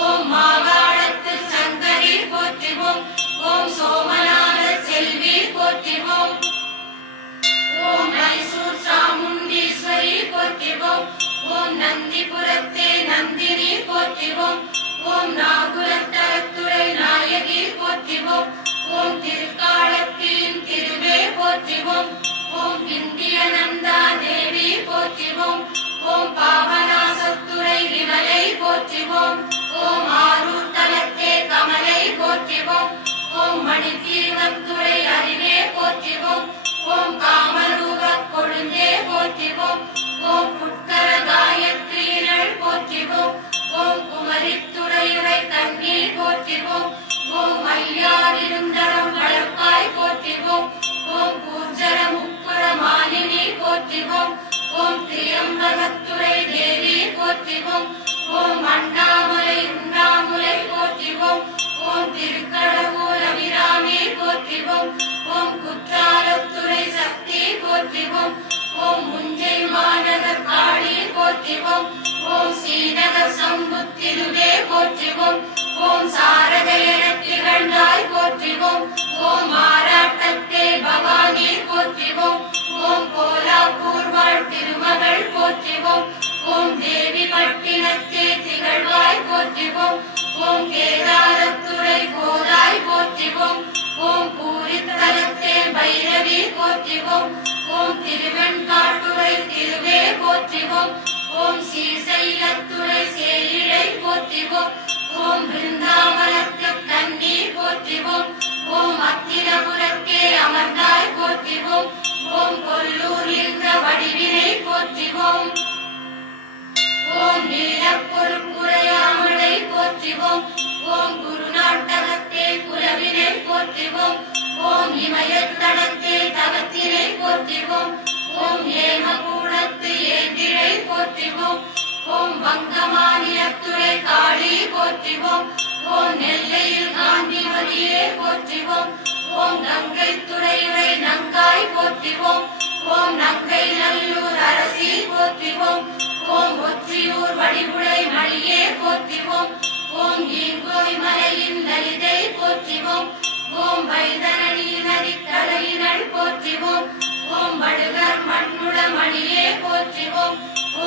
ஓம் மாகாணத்து சங்கரி போற்றிவோம். ஓம் சோமநாத செல்வி போற்றிவோம். ஓம் மைசூர் சாமுண்டீஸ்வரி போற்றிவோம். ஓம் நந்திபுரத்தே நந்தினி போற்றிவோம். ஓம் நாகுலத்தரத்துறை நாயகி போற்றிவோம். ஓம் திருக்காலத்தின் திருவே போற்றிவோம். ஓம் விந்தியநந்தா தேவி போற்றிவோம். ஓம் பாபநாசத்துறை விமலை போற்றிவோம். ஓம் ஆரூர் தலத்தே கமலை போற்றிவோம். ஓம் மணித்தீவத்துறை அறிவே போற்றிவோம். ஓம் காமரூப கொழுந்தே போற்றிவோம். ஓம் புட்கர காயத்ரீனள் போற்றிவோம். ஓம் குமரித்துறையுரை கண்ணி போற்றிவோம். ஓம் ஐயாரிருந்தரம் வளர்ப்பாய் போற்றிவோம். ஓம் கூர்ஜர முப்புர மாலினி போற்றிவோம். ஓம் திரியம்பகத்துறை தேவி போற்றிவோம். ஓம் அண்ணாமலை உண்ணாமுலை போற்றிவோம். ஓம் திருக்கடவுர் அபிராமி போற்றிவோம். ஓம் குற்றாலத்துறை சக்தி போற்றிவோம். ஓம் முஞ்சை மாநகர் காளி போற்றிவோம். ஓம் ஸ்ரீநகர் சம்புத்திருவே போற்றிவோம். ஓம் சாரதையன திகழ்ந்தாய் போற்றிவோம். ஓம் ஆராட்டத்தே பவானி போற்றிவோம். ஓம் கோலாப்பூர் வாழ் திருமகள் போற்றிவோம். ஓம் தேவி பட்டினத்தே திகழ்வாய் போற்றிவோம். ஓம் கேதாரத்துறை கோதாய் போற்றிவோம். ஓம் பூரித்தலத்தே பைரவி போற்றிவோம். ஓம் பிருந்தாவனத்து கண்ணி போற்றிவோம். ஓம் அத்திரபுரத்தே அமர்ந்தாய் போற்றிவோம். ஓம் கொல்லூர் லிங்க வடிவினை போற்றிவோம். ஓம் நீலப்பொருட்புரையாமலை போற்றிவோம். ஓம் குருநாட்டகத்தே குலவினை போற்றிவோம். ஓம் இமயத்தடத்தே தவத்தினை போற்றிவோம். ஓம் ஏமகூடத்து ஏந்திழை போற்றிவோம். ஓம் வங்கமானியத்துறை காளி போற்றிவோம். ஓம் நெல்லையில் காந்திமதியே போற்றிவோம். ஓம் கங்கை துறையுரை நங்காய் போற்றிவோம். ஓம் நங்கை நல்லூர் அரசி போற்றிவோம். ஓம் ஒற்றியூர் வடிவுடை மணியே போற்றிவோம். ஓம் ஈங்கோய் மலையின் லலிதை போற்றிவோம். ஓம் வைதரணி நதிக்கரையினள் போற்றிவோம். ஓம் வடுகர் மண்ணுள மணியே போற்றிவோம்.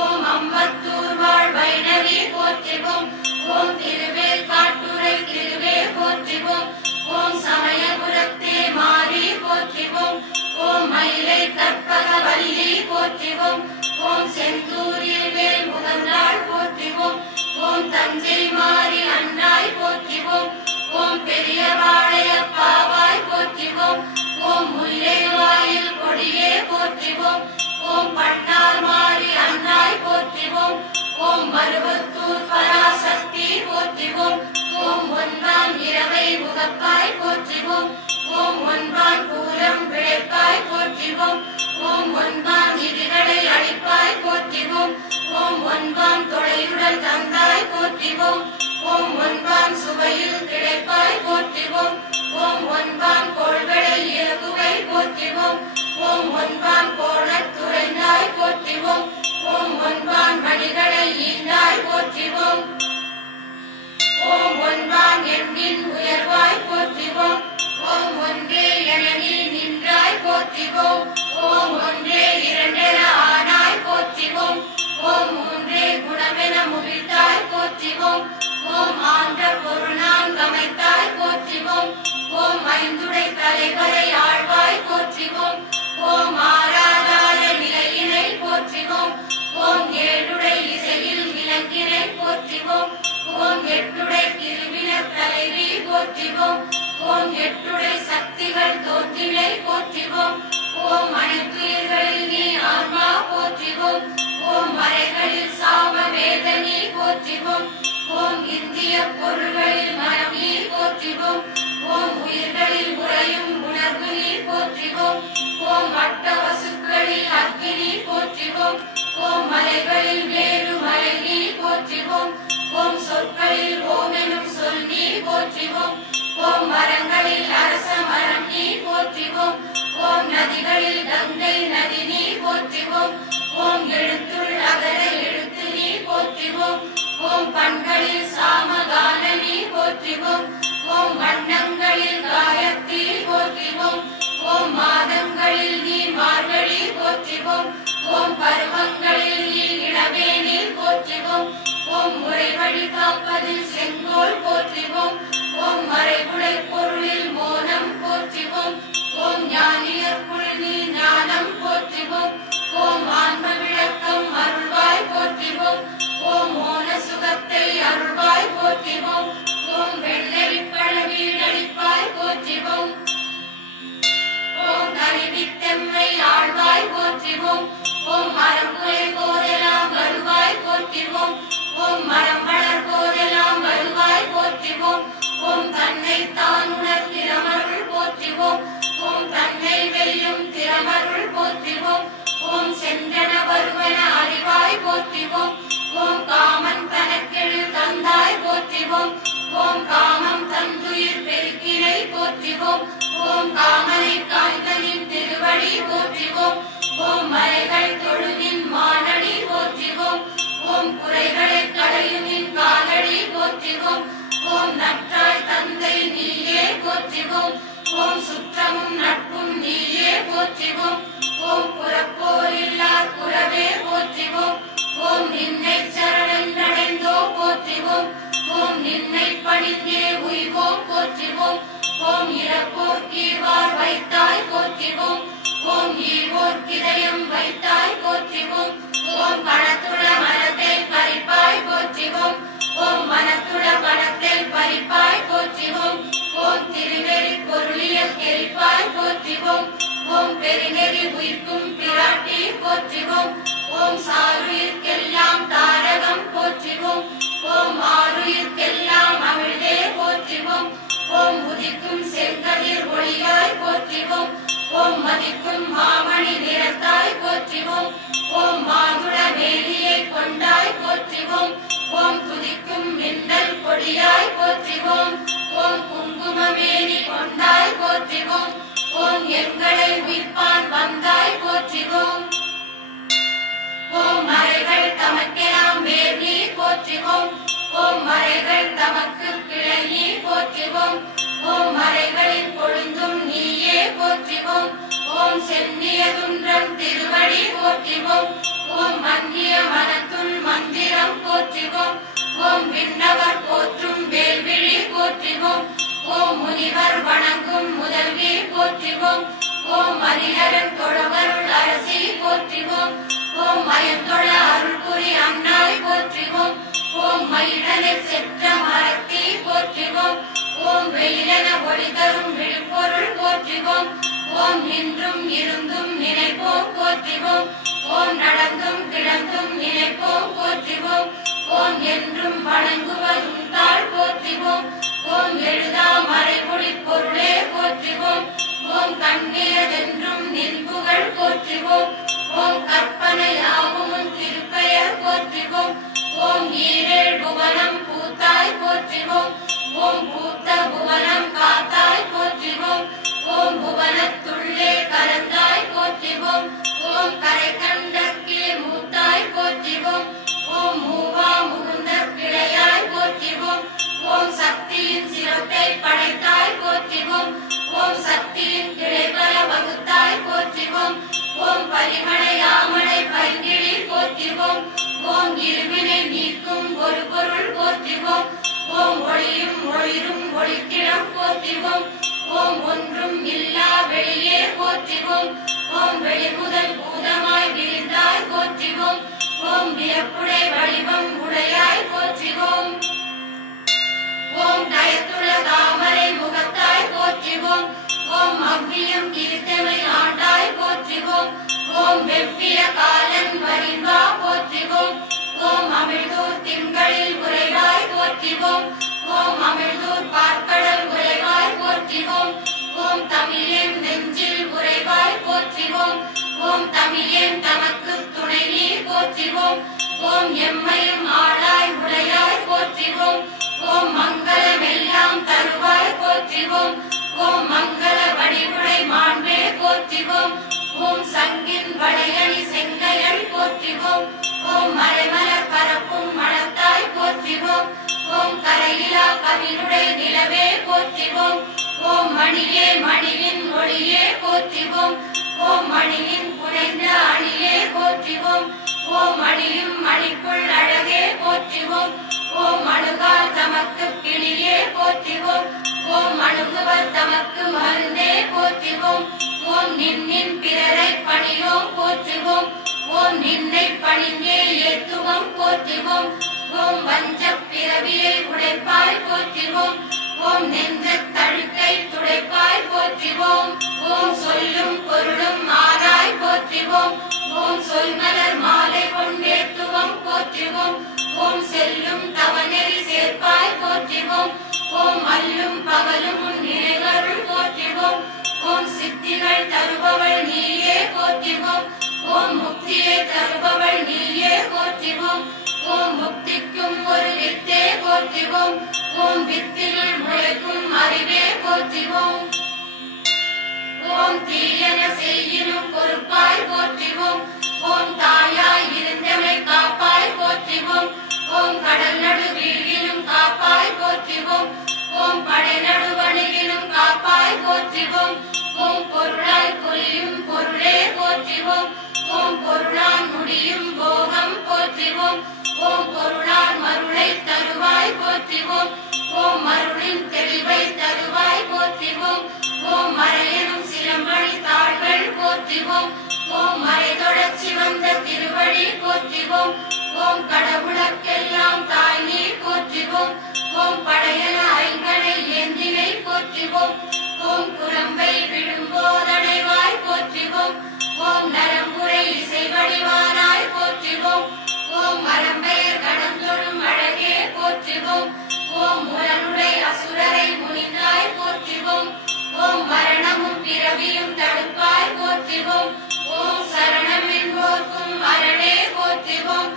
ஓம் அம்பத்தூர் வாழ் வைணவி போற்றிவோம். ஓம் திருவேற்காட்டுரை திருவே போற்றிவோம். ஓம் சமயபுரத்தே மாறி போற்றிவோம். ஓம் மயிலை கற்பகவல்லி போற்றிவோம். ஓம் செந்தூரில் வேல் முகந்தாள் போற்றிவோம். ஓம் தஞ்சை மாறி அண்ணாய் போற்றிவோம். ஓம் பெரியவாழையப்பாவாய் போற்றிவோம். ஓம் முல்லை வாயில் கொடியே போற்றிவோம். ஓம் பட்டார் மாறி அண்ணாய் போற்றிவோம். ஓம் மருவத்தூர் பராசக்தி போற்றிவோம். ஓம் ஒன்பான் இரவை முகப்பாய் போற்றிவோம். ஓம் ஒன்பான் கூலம் விளைப்பாய் போற்றிவோம். ஓம் ஒன்பான் விதிகளை அழிப்பாய் போற்றிவோம். ஓம் ஒன்பான் தொடையுடல் தந்தாய் போற்றிவோம். ஓம் ஒன்பான் சுவையில் கிடைப்பாய் போற்றிவோம். ஓம் ஒன்பான் கோள்களை இயக்குவை போற்றிவோம். ஓம் ஒன்பான் கோணத் துறைந்தாய் போற்றிவோம். ஓம் ஒன்பான் மணிகளை ஈந்தாய் போற்றிவோம். ஓம் ஒன்பான் எண்ணின் உயர்வாய் போற்றிவோம். ஓம் ஒன்றே என நீ நின்றாய் போற்றிவோம். ஓம் ஒன்றே இரண்டென ஆனாய் போற்றிவோம். ஓம் மூன்றே குணமென முகிழ்த்தாய் போற்றிவோம். ஓம் ஆண்ட பொருளான் கமைத்தாய் போற்றிவோம். ஓம் ஐந்துடை தலைவரை ஆழ்வாய் போற்றிவோம். ஓம் ஆராதார நிலையினை போற்றிவோம். ஓம் ஏழுடை இசையில் விளங்கினை போற்றிவோம். ஓம் எட்டுடை திருவினர் தலைவி போற்றிவோம். ஓம் எட்டுடை சக்திகள் தோன்றினை போற்றிவோம். ஓம் அனைத்துயிர்களில் நீ ஆன்மா போற்றிவோம். ஓம் மறைகளில் சாம வேதனி போற்றிவோம். ஓம் இந்திய பொருள்களில் மனம் நீ போற்றிவோம். ஓம் உயிர்களில் உறையும் உணர்வு நீ போற்றிவோம். ஓம் வட்ட வசுக்களில் அக்கினி போற்றிவோம். ஓம் மலைகளில் வேறு மலை நீ போற்றிவோம். ஓம் சொற்களில் ஓம் எனும் சொல் நீ போற்றிவோம். ஓம் மரங்களில் அரச மரம் நீ போற்றிவோம். ஓம் நதிகளில் கங்கை நதி நீ போற்றிவோம். ஓம் எழுத்துள் அகர எழுத்து நீ போற்றிவோம். ஓம் பண்களில் சாமகான நீ போற்றிவோம். ஓம் வண்ணங்களில் காயத்ரி போற்றிவோம். ஓம் மாதங்களில் நீ மார்கழி போற்றிவோம். ஓம் பருவங்களில் நீ இளவேனில் போற்றிவோம். ஓம் முறைவழி காப்பதில் செங்கோல் போற்றிவோம். ஓம் மறைவுடை பொருளில் மோனம் போற்றிவோம். ஓம் ஞானியர்க்குள் நீ ஞானம் போற்றிவோம். ஓம் ஆன்ம விளக்கம் அருள்வாய் போற்றிவோம். ஓம் மோன சுகத்தை அருள்வாய் போற்றிவோம். ஓம் வெள்ளரிப்பழ வீடளிப்பாய் போற்றிவோம். ஓம் கருவித்தெம்மை ஆழ்வாய் போற்றிவோம். ஓம் மரம்புரை போதெல்லாம் வருவாய் போற்றிவோம். ஓம் மரம் வளர் போதெல்லாம் வருவாய் போற்றிவோம். ஓம் தன்னை தான் உணர் திறமருள் போற்றிவோம். ஓம் தன்னை வெல்லும் திறமருள் போற்றிவோம். ஓம் சென்றன வருவன அறிவாய் போற்றிவோம். ஓம் காமன் தனக்கெழில் தந்தாய் போற்றிவோம். ஓம் காமம் தந்துயிர் பெருக்கினை போற்றிவோம். ஓம் காமனை காய்ந்தனின் திருவடி போற்றிவோம். ஓம் மலைகள் தொழுவின் மானடி போற்றிவோம். ஓம் குறைகளை களையுமின் காலடி போற்றிவோம். ஓம் நற்றாய் தந்தை நீயே போற்றிவோம். ஓம் சுற்றமும் நட்பும் நீயே போற்றிவோம். ஓம் புறப்போரில்லார் புறவே போற்றிவோம். ஓம் நின்னை சரணடைந்தோ போற்றிவோம். ஓம் நின்னை பணிந்தே உய்வோம் போற்றிவோம். ஓம் இறப்போர் கீழ்வார் வைத்தாய் போற்றிவோம். ஓம் ஈவோர் கிதயம் வைத்தாய் போற்றிவோம். ஓம் பணத்துட மரத்தை பறிப்பாய் போற்றிவோம். ஓம் மனத்துட பணத்தை தமக்கு கிளை நீ போற்றுவோம். ஓம் மறைகளின் கொழுந்தும் நீயே போற்றுவோம். ஓம் சென்னிய துன்றம் திருவடி போற்றுவோம். ஓம் மன்னிய மனத்துள் மந்திரம் போற்றுவோம். ஓம் விண்ணவர் போற்றும் வேல்விழி போற்றுவோம். ஓம் முனிவர் வணங்கும் முதல்வி போற்றுவோம். ஓம் மரிஹரன் தொழவருள் அரசி போற்றுவோம். ஓம் மயந்தொழ அருள்புரி அண்ணாய் போற்றுவோம். ஓம் மயிடனை செற்ற மரத்தி போற்றுவோம். ஓம் வெயிலென ஒளி தரும் விழுப்பொருள் போற்றுவோம். ஓம் நின்றும் இருந்தும் நினைப்போம் போற்றுவோம். ஓம் நடந்தும் கிடந்தும் நினைப்போம் போற்றுவோம். ஓம் என்றும் வணங்குவதும் தாழ் போற்றுவோம். ஓம் எழுதா மறைமொழி பொருளே போற்றுவோம். ஓம் கண்ணியதென்றும் நின் புகழ் போற்றுவோம். ஓம் கற்பனையாவும் உன் திருப்பெயர் போற்றுவோம். ஓம் ஈரேழ் புவனம் பூத்தாய் போற்றுவோம். ஓம் பூத்த புவனம் காத்தாய் போற்றுவோம். ஓம் புவனத்துள்ளே கலந்தாய் போற்றுவோம். ஓம் கரை கண்டற்கே மூத்தாய் போற்றுவோம். ஓம் மூவா முகுந்த கிளையாய் போற்றுவோம். ஓம் சக்தியின் சிரத்தை படைத்தாய் போற்றுவோம். ஓம் சக்தியின் கிளைபல வகுத்தாய் போற்றுவோம். ஓம் பரிமளையாமலை பைங்கிழி போற்றுவோம். ஓம் இருவினை நீக்கும் ஒரு பொருள் போற்றுவோம். ஓம் ஒளியும் ஒளிரும் ஒளித்திடம் போற்றுவோம். ஓம் ஒன்றும் இல்லா வெளியே போற்றுவோம். ஓம் வெளிமுதல் பூதமாய் விரிந்தாய் போற்றுவோம். ஓம் வியப்புடை வடிவம் உடையாய் போற்றுவோம். ஓம் தயத்துள தாமரை முகத்தாய் போற்றுவோம். ஓம் அவ்வியம் கீர்த்தமை ஆண்டாய் போற்றுவோம். ஓம் வெவ்விய காலன் வரிவா போற்றுவோம். ஓம் அமிழ்தூர் திங்களில் உறைவாய் போற்றுவோம். ஓம் அமிழ்தூர் பார்க்கடல் உறைவாய் போற்றுவோம். ஓம் தமிழேன் நெஞ்சில் உறைவாய் போற்றுவோம். ஓம் தமிழேன் தமக்கு துணை நீர் போற்றுவோம். ஓம் எம்மையும் ஆளாய் உடையாய் போற்றுவோம். ஓம் மங்களமெல்லாம் தருவாய் போற்றுவோம். ஓம் மங்கள வடிவுடை மாண்பே போற்றுவோம். ஓம் சங்கின் வளையணி செங்கையள் போற்றுவோம். ஓம் மறைமலர் பரப்பும் மணத்தாய் போற்றுவோம். ஓம் கரையிலா கவினுடை நிலவே போற்றுவோம். ஓம் மணியே மணியின் ஒளியே போற்றுவோம். ஓம் மணியின் புனைந்த அணியே போற்றுவோம். ஓம் அணியும் மணிக்குள் அழகே போற்றுவோம். ஓம் அணுகால் தமக்கு கிளியே போற்றுவோம். ஓம் அணுகுவர் தமக்கு மருந்தே போற்றுவோம். ஓம் நின்னின் பிறரை பணியோம் போற்றுவோம். ஓம் நின்னை பணிந்தே ஏத்துவோம் போற்றுவோம். ஓம் வஞ்ச பிறவியை உடைப்பாய் போற்றுவோம். ஓம் நெஞ்ச தழுக்கை துடைப்பாய் போற்றுவோம். ஓம் சொல்லும் பொருளும் ஆராய் போற்றுவோம். ஓம் சொல்மலர் மாலை கொண்டேத்துவோம் போற்றுவோம். ஓம் செல்லும் தவநெறி சேர்ப்பாய் போற்றுவோம். ஓம் அல்லும் பகலும் உன் நினைவருள் போற்றுவோம். ஓம் சித்திகள் தருபவள் நீயே போற்றுவோம். ஓம் முக்தியை தருபவள் நீயே போற்றுவோம். ஓம் முக்திக்கும் ஒரு வித்தே போற்றுவோம். ஓம் வித்தினுள் முளைக்கும் அறிவே போற்றுவோம். ஓம் தீயன செய்யினும் பொறுப்பாய் போற்றுவோம். ஓம் தாயாய் இருந்தமை காப்பாய் போற்றுவோம். ஓம் கடல் நடு வீழினும் காப்பாய் போற்றுவோம். ஓம் படை நடுவணியிலும் காப்பாய் போற்றுவோம். ஓம் பொருளாய் புரியும் பொருளே போற்றுவோம். ஓம் பொருளான் முடியும் போகம் போற்றுவோம். ஓம் பொருளான் மருளை தருவாய் போற்றுவோம். ஓம் மருளின் தெளிவை தருவாய் போற்றுவோம். ஓம் மறையனும் சிலம்பணி தாள்கள் போற்றுவோம். ஓம் மறைதொடச் சிவந்த திருவடி போற்றுவோம். ஓம் கடவுளர்க்கெல்லாம் தாய் நீ போற்றுவோம். ஓம் படையன ஐங்கனை ஏந்தினை போற்றுவோம். ஓம் குரம்பை விழும்போதடைவாய் போற்றுவோம். ஓம் நரம்புரை இசை வடிவானாய் போற்றுவோம். ஓம் மரம்பெயர் கடந்தொழும் அழகே போற்றுவோம். ஓம் முரனுடை அசுரரை முனிந்தாய் போற்றுவோம். ஓம் மரணமும் பிறவியும் தடுப்பாய் போற்றுவோம். ஓம் சரணம் என்போர்க்கும் அரணே போற்றுவோம்.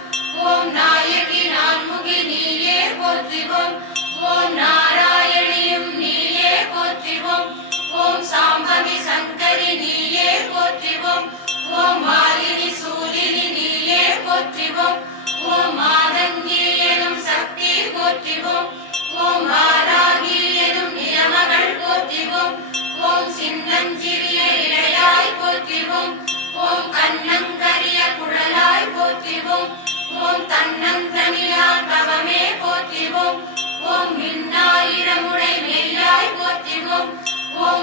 ஓம் நாயகி நான்முகி நீயே போற்றுவோம். ஓம் நாராயணியும் நீயே போற்றுவோம். ஓம் சாம்பவி சங்கரி நீயே போற்றுவோம். ஓம் மாலினி சூலினி நீயே போற்றுவோம். ஓம் மாதங்கி எனும் சக்தி போற்றுவோம். ஓம்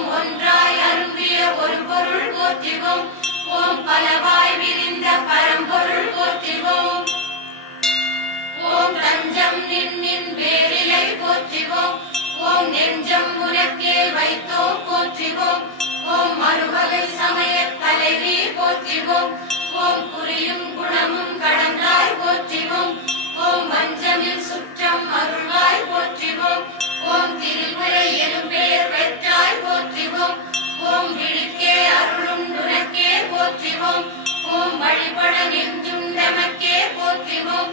ஓம் ஒன்றாய் அரும்பிய ஒரு பொருள் போற்றிவோம் ஓம் பலவாய் விரிந்த பரம்பொருள் போற்றிவோம் ஓம் தஞ்சம் நின் வேரிலை போற்றிவோம் ஓம் நெஞ்சம் உனக்கே வைத்தோம் போற்றிவோம் ஓம் மறுவகை சமய தலைவி போற்றிவோம் ஓம் புரியும் குணமும் கடந்தாய் போற்றிவோம் ஓம் வஞ்சமில் சுற்றம் அருள்வாய் போற்றிவோம் ஓம் திரிபுரை எனும் பெயர் பெற்றாய் போற்றிவோம் ஓம் விழிக்கே அருளும் உனக்கே போற்றிவோம் ஓம் வழிபட நெஞ்சும் நமக்கே போற்றிவோம்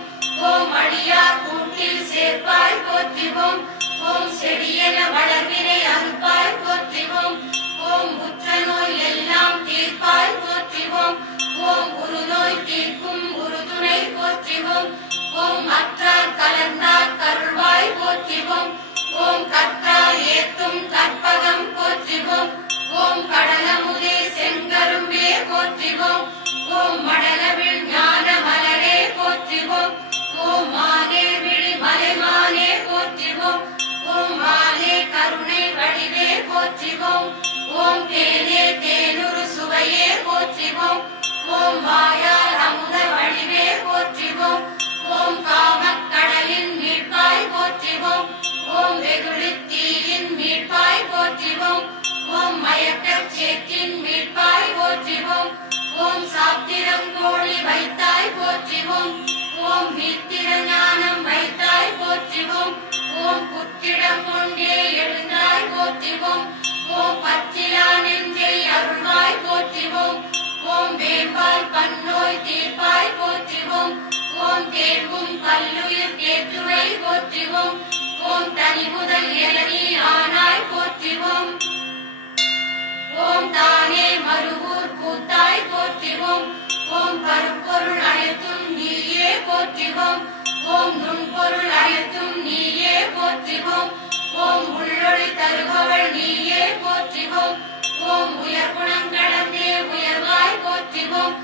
ஓம் அடியார் கூட்டில் சேர்ப்பாய் போற்றிவோம் ஓம் செடியென வளர்வினை அறுப்பாய் போற்றிவோம் ஓம் உற்ற நோய் எல்லாம் தீர்ப்பாய் போற்றிவோம் ஓம் உருநோய் தீர்க்கும் உறுதுணை போற்றிவோம் ஓம் அற்றார் கலந்தார் கருள்வாய் போற்றிவோம் ஓம் கற்றார் ஏத்தும் கற்பகம் போற்றிவோம் ஓம் கடலமுதே செங்கரும்பே போற்றிவோம் ஓம் மடலவிழ் ஞான மலரே போற்றிவோம் ஓம் மானே விழி மலைமானே போற்றிவோம் ஓம் மானே கருணை வடிவே போற்றிவோம் ஓம் தேனே தேனுரு சுவையே போற்றிவோம் ஓம் வாயார் அமுத வடிவே போற்றிவோம் ஓம் காமக் கடலின் மீட்பாய் போற்றிவோம் ஓம் வெகுளித் தீயின் மீட்பாய் போற்றிவோம் ஓம் மயக்கச் சேற்றின் மீட்பாய் போற்றிவோம் ஓம் சாத்திரம் கோழி வைத்தாய் போற்றிவோம் ஓம் வீத்திர ஞானம் வைத்தாய் போற்றிவோம் ஓம் புத்திடம் கொண்டே எழுந்தாய் போற்றிவோம் ஓம் பச்சிலா நெஞ்சை அருள்வாய் போற்றிவோம் ஓம் வேம்பால் பன்னோய் தீர்ப்பாய் போற்றிவோம் ஓம் தேர்வும் பல்லுயிர் தேற்றுவை போற்றிவோம் ஓம் தனி முதல் இளநீ ஆனாய் போற்றிவோம் ஓம் தானே மறுவூர் பூத்தாய் போற்றிவோம் ஓம் பருப்பொருள் அனைத்தும் நீயே போற்றிவோம் ஓம் நுண்பொருள் அனைத்தும் நீயே போற்றிவோம் ஓம் உள்ளொளி தருபவள் நீயே போற்றிவோம் ஓம் உயர் குணம் கடந்தே உயர்வாய் போற்றிவோம்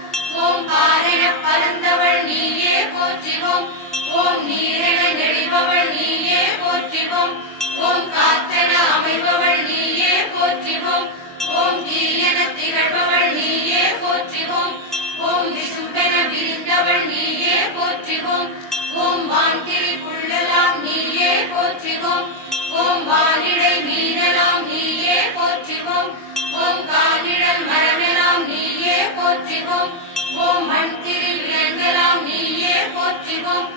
ஓம் பாரென பறந்தவள் நீயே போற்றிவோம் ஓம் நீரென நெளிபவள் நீயே போற்றிவோம் ஓம் காற்றென அமைபவள் நீயே போற்றிவோம் ஓம் தீயென திகழ்பவள் நீயே போற்றிவோம் ஓம் விசும்பென விரிந்தவள் நீயே போற்றிவோம் ஓம் வான்திரி புள்ளலாம் நீயே போற்றிவோம் ஓம் வானிடை மீனலாம் நீயே போற்றிவோம் ஓம் கானிடல் மரமெல்லாம் நீயே போற்றிவோம் ஓம் மண்திரி விலங்கலாம் நீயே போற்றிவோம்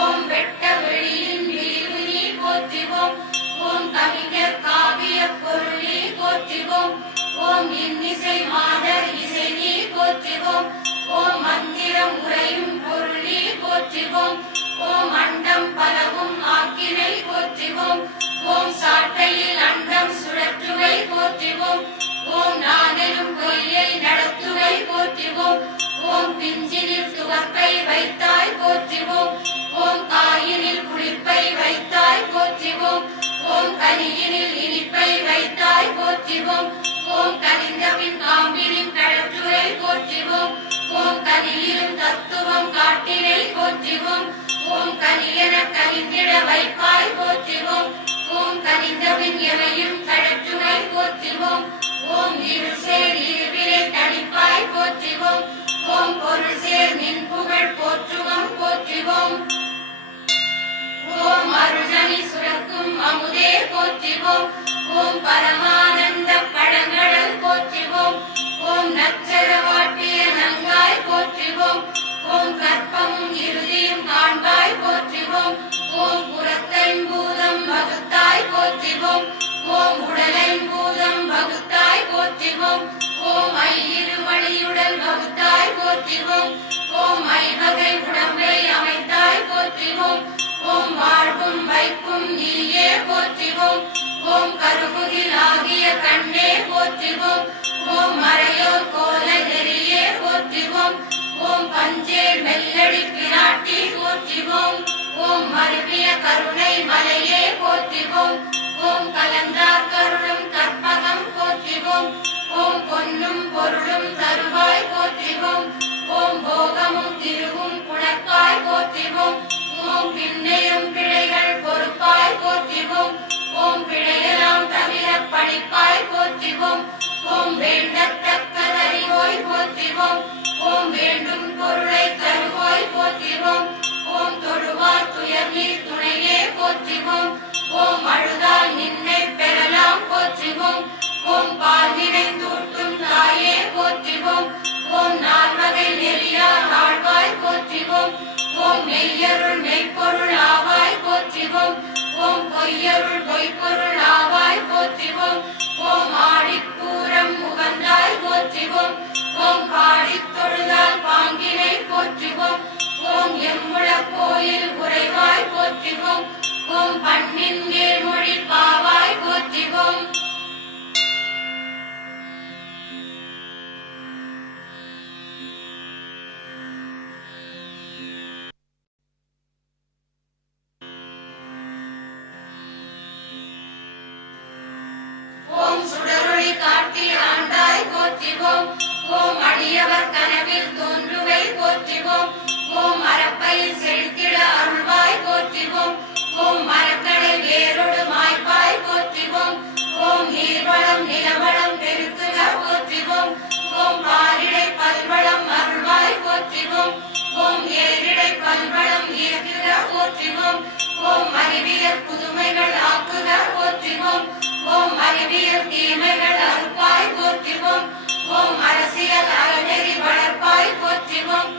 ஓம் வெட்ட வெளியின் வீவு நீ போற்றிவோம் ஓம் கவிஞர் காவிய பொருள் நீ போற்றிவோம் ஓம் இன்னிசை மாதர் இசை நீ போற்றிவோம் ஓம் மந்திரம் உரையும் பொருள் நீ போற்றிவோம் ஓம் அண்டம் பலவும் ஆக்கினை போற்றிவோம் ஓம் சாட்டையில் அண்டம் சுழற்றுவை போற்றிவோம் ஓம் நானெனும் பொய்யை நடத்துவை போற்றிவோம் ஓம் பிஞ்சினில் துவப்பை வைத்தாய் போற்றிவோம் ஓம் காயினில் புளிப்பை வைத்தாய் போற்றிவோம் ஓம் கனியினில் இனிப்பை வைத்தாய் போற்றிவோம் ஓம் கனிந்தபின் காம்பினின் கடற்றுவை போற்றிவோம் ஓம் கனியிலும் தத்துவம் காட்டினை போற்றிவோம் ஓம் கனியென கனிந்திட வைப்பாய் போற்றிவோம் ஓம் கனிந்தபின் எவையும் கடற்றுவை போற்றிவோம் ஓம் இருள் சேர் இருவினை தணிப்பாய் போற்றிவோம் ஓம் பொருள் சேர் நின் புகழ் போற்றுவோம் போற்றிவோம் ஓம் அருள்நனி சுரக்கும் அமுதே போற்றிவோம் ஓம் பரமானந்த பழங்கடல் போற்றிவோம் ஓம் நச்சர வாட்டிய நங்காய் போற்றிவோம் ஓம் கற்பமும் இறுதியும் காண்பாய் போற்றிவோம் ஓம் புறத்தைம்பூதம் வகுத்தாய் போற்றிவோம் ஓம் உடலைம்பூதம் வகுத்தாய் போற்றிவோம் ஓம் ஐயிருமணியுடல் வகுத்தாய் போற்றிவோம் ஓம் ஐவகை உடம்பை அமைத்தாய் போற்றிவோம் ஓம் வாழ்வும் வைப்பும் நீயே போற்றிவோம் ஓம் கருமுகில் ஆகிய கண்ணே போற்றிவோம் ஓம் மறையோர் கோல நெறியே போற்றிவோம் ஓம் பஞ்சே மெல்லடி பிராட்டி போற்றிவோம் ஓம் மருவிய கருணை மலையே போற்றிவோம் ஓம் கலந்தார் கருளும் கற்பகம் போற்றிவோம் ஓம் பொன்னும் பொருளும் தருவாய் போற்றிவோம் ஓம் போகமும் திருவும் புணக்காய் போற்றிவோம் ஓம் பின்னையும் பிழைகள் பொறுப்பாய் போற்றிவோம் ஓம் பிழையெல்லாம் தவிர படிப்பாய் போற்றிவோம் உறைவாய் போற்றிவோம். ஓம் பண்ணின் ஏழ்மொழி பாவாய் போற்றிவோம். ஓம் சுடரொளி காட்டில் ஆண்டாய் போற்றிவோம். ஓம் அடியவர் கனவில் தோன்றுவை போற்றிவோம். ஓம் மரப்பையில் செழித்திட அருள்வாய் போற்றிவோம். ஓம் மரக்கடை வேரோடு மாய்ப்பாய் போற்றிவோம். ஓம் நீர்வளம் நிலவளம் பெருக்குக போற்றிவோம். ஓம் பாரிடை பல்வளம் அருள்வாய் போற்றிவோம். ஓம் ஏரிடை பல்வளம் இயக்குக போற்றிவோம். ஓம் அறிவியல் புதுமைகள் ஆக்குக போற்றிவோம். ஓம் அறிவியல் தீமைகள் அறுப்பாய் போற்றிவோம். ஓம் அரசியல் அறநெறி வளர்ப்பாய் போற்றிவோம்.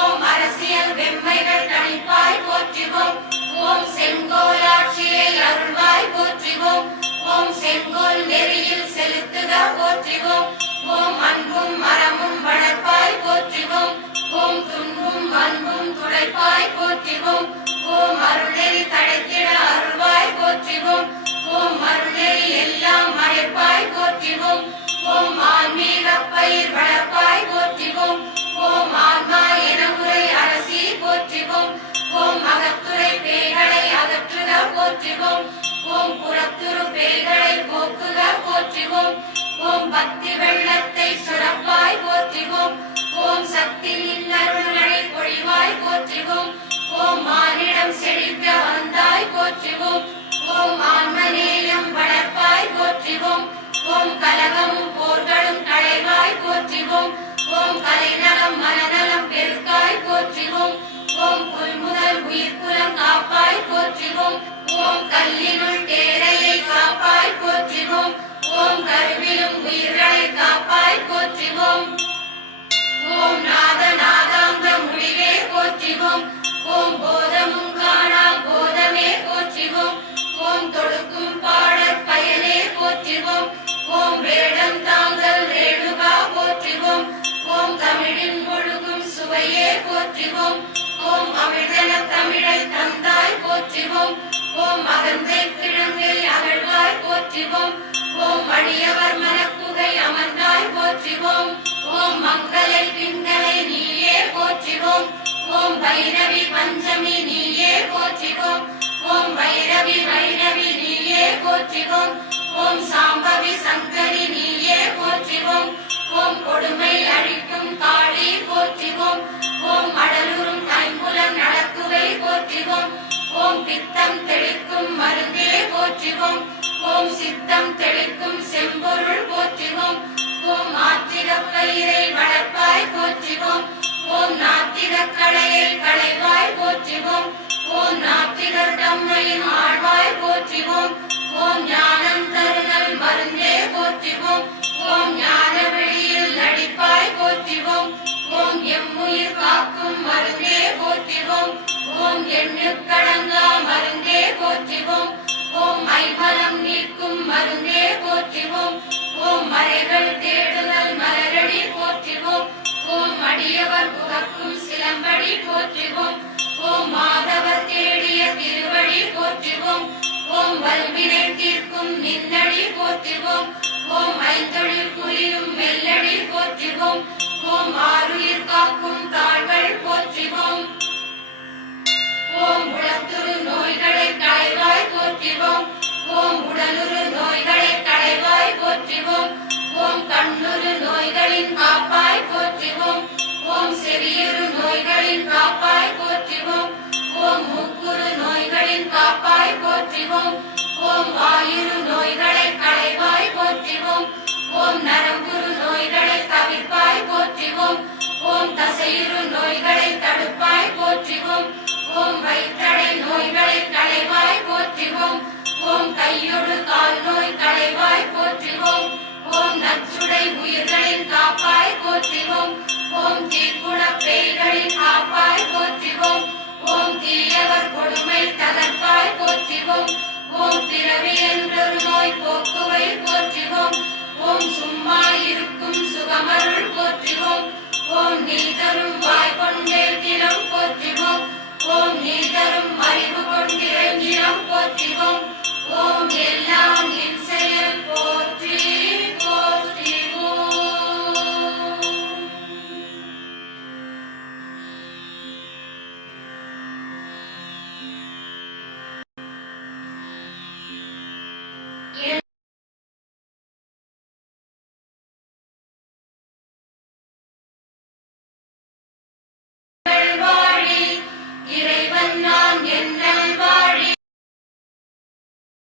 ஓம் அரசியல் வெம்மைகள் தணிப்பாய் போற்றிவோம். ஓம் செங்கோலாட்சியை அருள்வாய் போற்றிவோம். ஓம் செங்கோல் நெறியில் செலுத்துக போற்றிவோம். ஓம் அன்பும் மரமும் வளர்ப்பாய் போற்றிவோம். ஓம் துன்பும் அன்பும் துடைப்பாய் போற்றிவோம். ஓம் அருள்நெறி தழைத்திட அருள்வாய் போற்றிவோம். ஓம் அருள்நெறி எல்லாம் மறைப்பாய் போற்றிவோம். ஓம் ஆன்மீக பயிர் வளர்ப்பாய் போற்றிவோம். ஓம் ஆன்மா என உரை அரசி போற்றிவோம். ஓம் அகத்துறை பேய்களை அகற்றுக போற்றிவோம். ஓம் புறத்துரு பேய்களை போக்குக போற்றிவோம். ஓம் பக்தி வெள்ளத்தை சுரப்பாய் போற்றிவோம். ஓம் சக்தி நின்னருள்களை பொழிவாய் போற்றிவோம். ஓம் மானிடம் செழிக்க வந்தாய் போற்றிவோம். ஓம் ஆன்மநேயம் வளர்ப்பாய் போற்றிவோம். ஓம் கலகமும் போர்களும் களைவாய் போற்றிவோம். ஓம் கலைநலம் மனநலம் பெருக்காய் போற்றிவோம். ஓம் புல்முதல் உயிர்குலம் காப்பாய் போற்றிவோம். ஓம் கல்லினுள் தேரையை காப்பாய் போற்றிவோம். ஓம் கருவிலும் உயிர்களை காப்பாய் போற்றிவோம். ஓம் நாதநாதாந்த முடிவே போற்றிவோம். ஓம் போதமும் காணா போதமே போற்றிவோம். ஓம் தொடுக்கும் பாடற் பயனே போற்றிவோம். ஓம் வேடம் தாங்கள் ரேணுகா போற்றிவோம். ஓம் தமிழின் முழுகும் சுவையே போற்றிவோம். ஓம் அமிழ்தன தமிழை தந்தாய் போற்றிவோம். ஓம் அகந்தை கிழங்கை அகழ்வாய் போற்றிவோம். ஓம் அடியவர் மனக்குகை அமர்ந்தாய் போற்றிவோம். ஓம் மங்களை பிங்களை நீயே போற்றிவோம். ஓம் வைரவி பஞ்சமி நீயே போற்றிவோம். ஓம் வைரவி வைரவி நீயே போற்றிவோம். ஓம் சாம்பவி சங்கரி நீயே போற்றிவோம். ஓம் கொடுமை அழிக்கும் காளி போற்றிவோம். ஓம் அடலுறும் ஐம்புலம் நடக்குவை போற்றிவோம். ஓம் பித்தம் தெளிக்கும் மருந்தே போற்றிவோம். ஓம் சித்தம் தெளிக்கும் செம்பொருள் போற்றிவோம். ஓம் ஆத்திர பயிரை வளர்ப்பாய் போற்றிவோம். ஓம் நாத்திர களையை களைவாய் போற்றிவோம். ஓம் நாத்திகர் தம்மையின் ஆழ்வாய் போற்றிவோம். ஓம் ஞானம் தருதல் மருந்தே போற்றிவோம். ஓம் ஞான வெளியில் நடிப்பாய் போற்றிவோம். ஓம் எம்முயிர் காக்கும் மருந்தே போற்றிவோம். ஓம் எண்ணுக்கடங்கா மருந்தே போற்றிவோம். ஓம் ஐம்பலம் நீக்கும் மருந்தே போற்றிவோம். ஓம் மறைகள் தேடுதல் மலரடி போற்றிவோம். ஓம் அடியவர் புகக்கும் சிலம்படி போற்றிவோம். ஓம் மாதவர் தேடிய திருவடி போற்றிவோம். ஓம் வல்வினை தீர்க்கும் நின்னடி போற்றிவோம். ஓம் ஐந்தொழில் புரியும் மெல்லடி போற்றிவோம். ஓம் ஆருயிர் காக்கும் தாள்கள் போற்றிவோம். ஓம் உளத்துரு நோய்களை களைவாய் போற்றிவோம். ஓம் உடலுறு நோய்களை களைவாய் போற்றிவோம். ஓம் கண்ணுறு நோய்களின் காப்பாய் போற்றிவோம். ஓம் செவியுறு நோய்களின் காப்பாய் போற்றிவோம். ஓம் மூக்குறு நோய்களின் காப்பாய் போற்றிவோம். ஓம் வாயுறு நோய்களை களைவாய் போற்றிவோம். ஓம் நரம்புறு நோய்களை தவிர்ப்பாய் போற்றிவோம். ஓம் தசையுறு நோய்களை தடுப்பாய் போற்றிவோம். ஓம் வயிற்றடை நோய்களை களைவாய் போற்றிவோம். ஓம் கையொடு கால் நோய் களைவாய் போற்றிவோம். ஓம் நச்சுடை உயிர்களின் காப்பாய் போற்றிவோம். ஓம் தீக்குண பேய்களின் காப்பாய் போற்றிவோம். ஓம் தீயவர் கொடுமை தகர்ப்பாய் போற்றிவோம். ஓம் பிறவி என்றொரு நோய் போக்குவை போற்றிவோம். ஓம் சும்மா இருக்கும் சுகமருள் போற்றிவோம். ஓம் நீ தரும் வாய் கொண்டே தினம் போற்றிவோம். ஓம் நீ தரும் அறிவு கொண்டிரஞ்சினம் போற்றிவோம்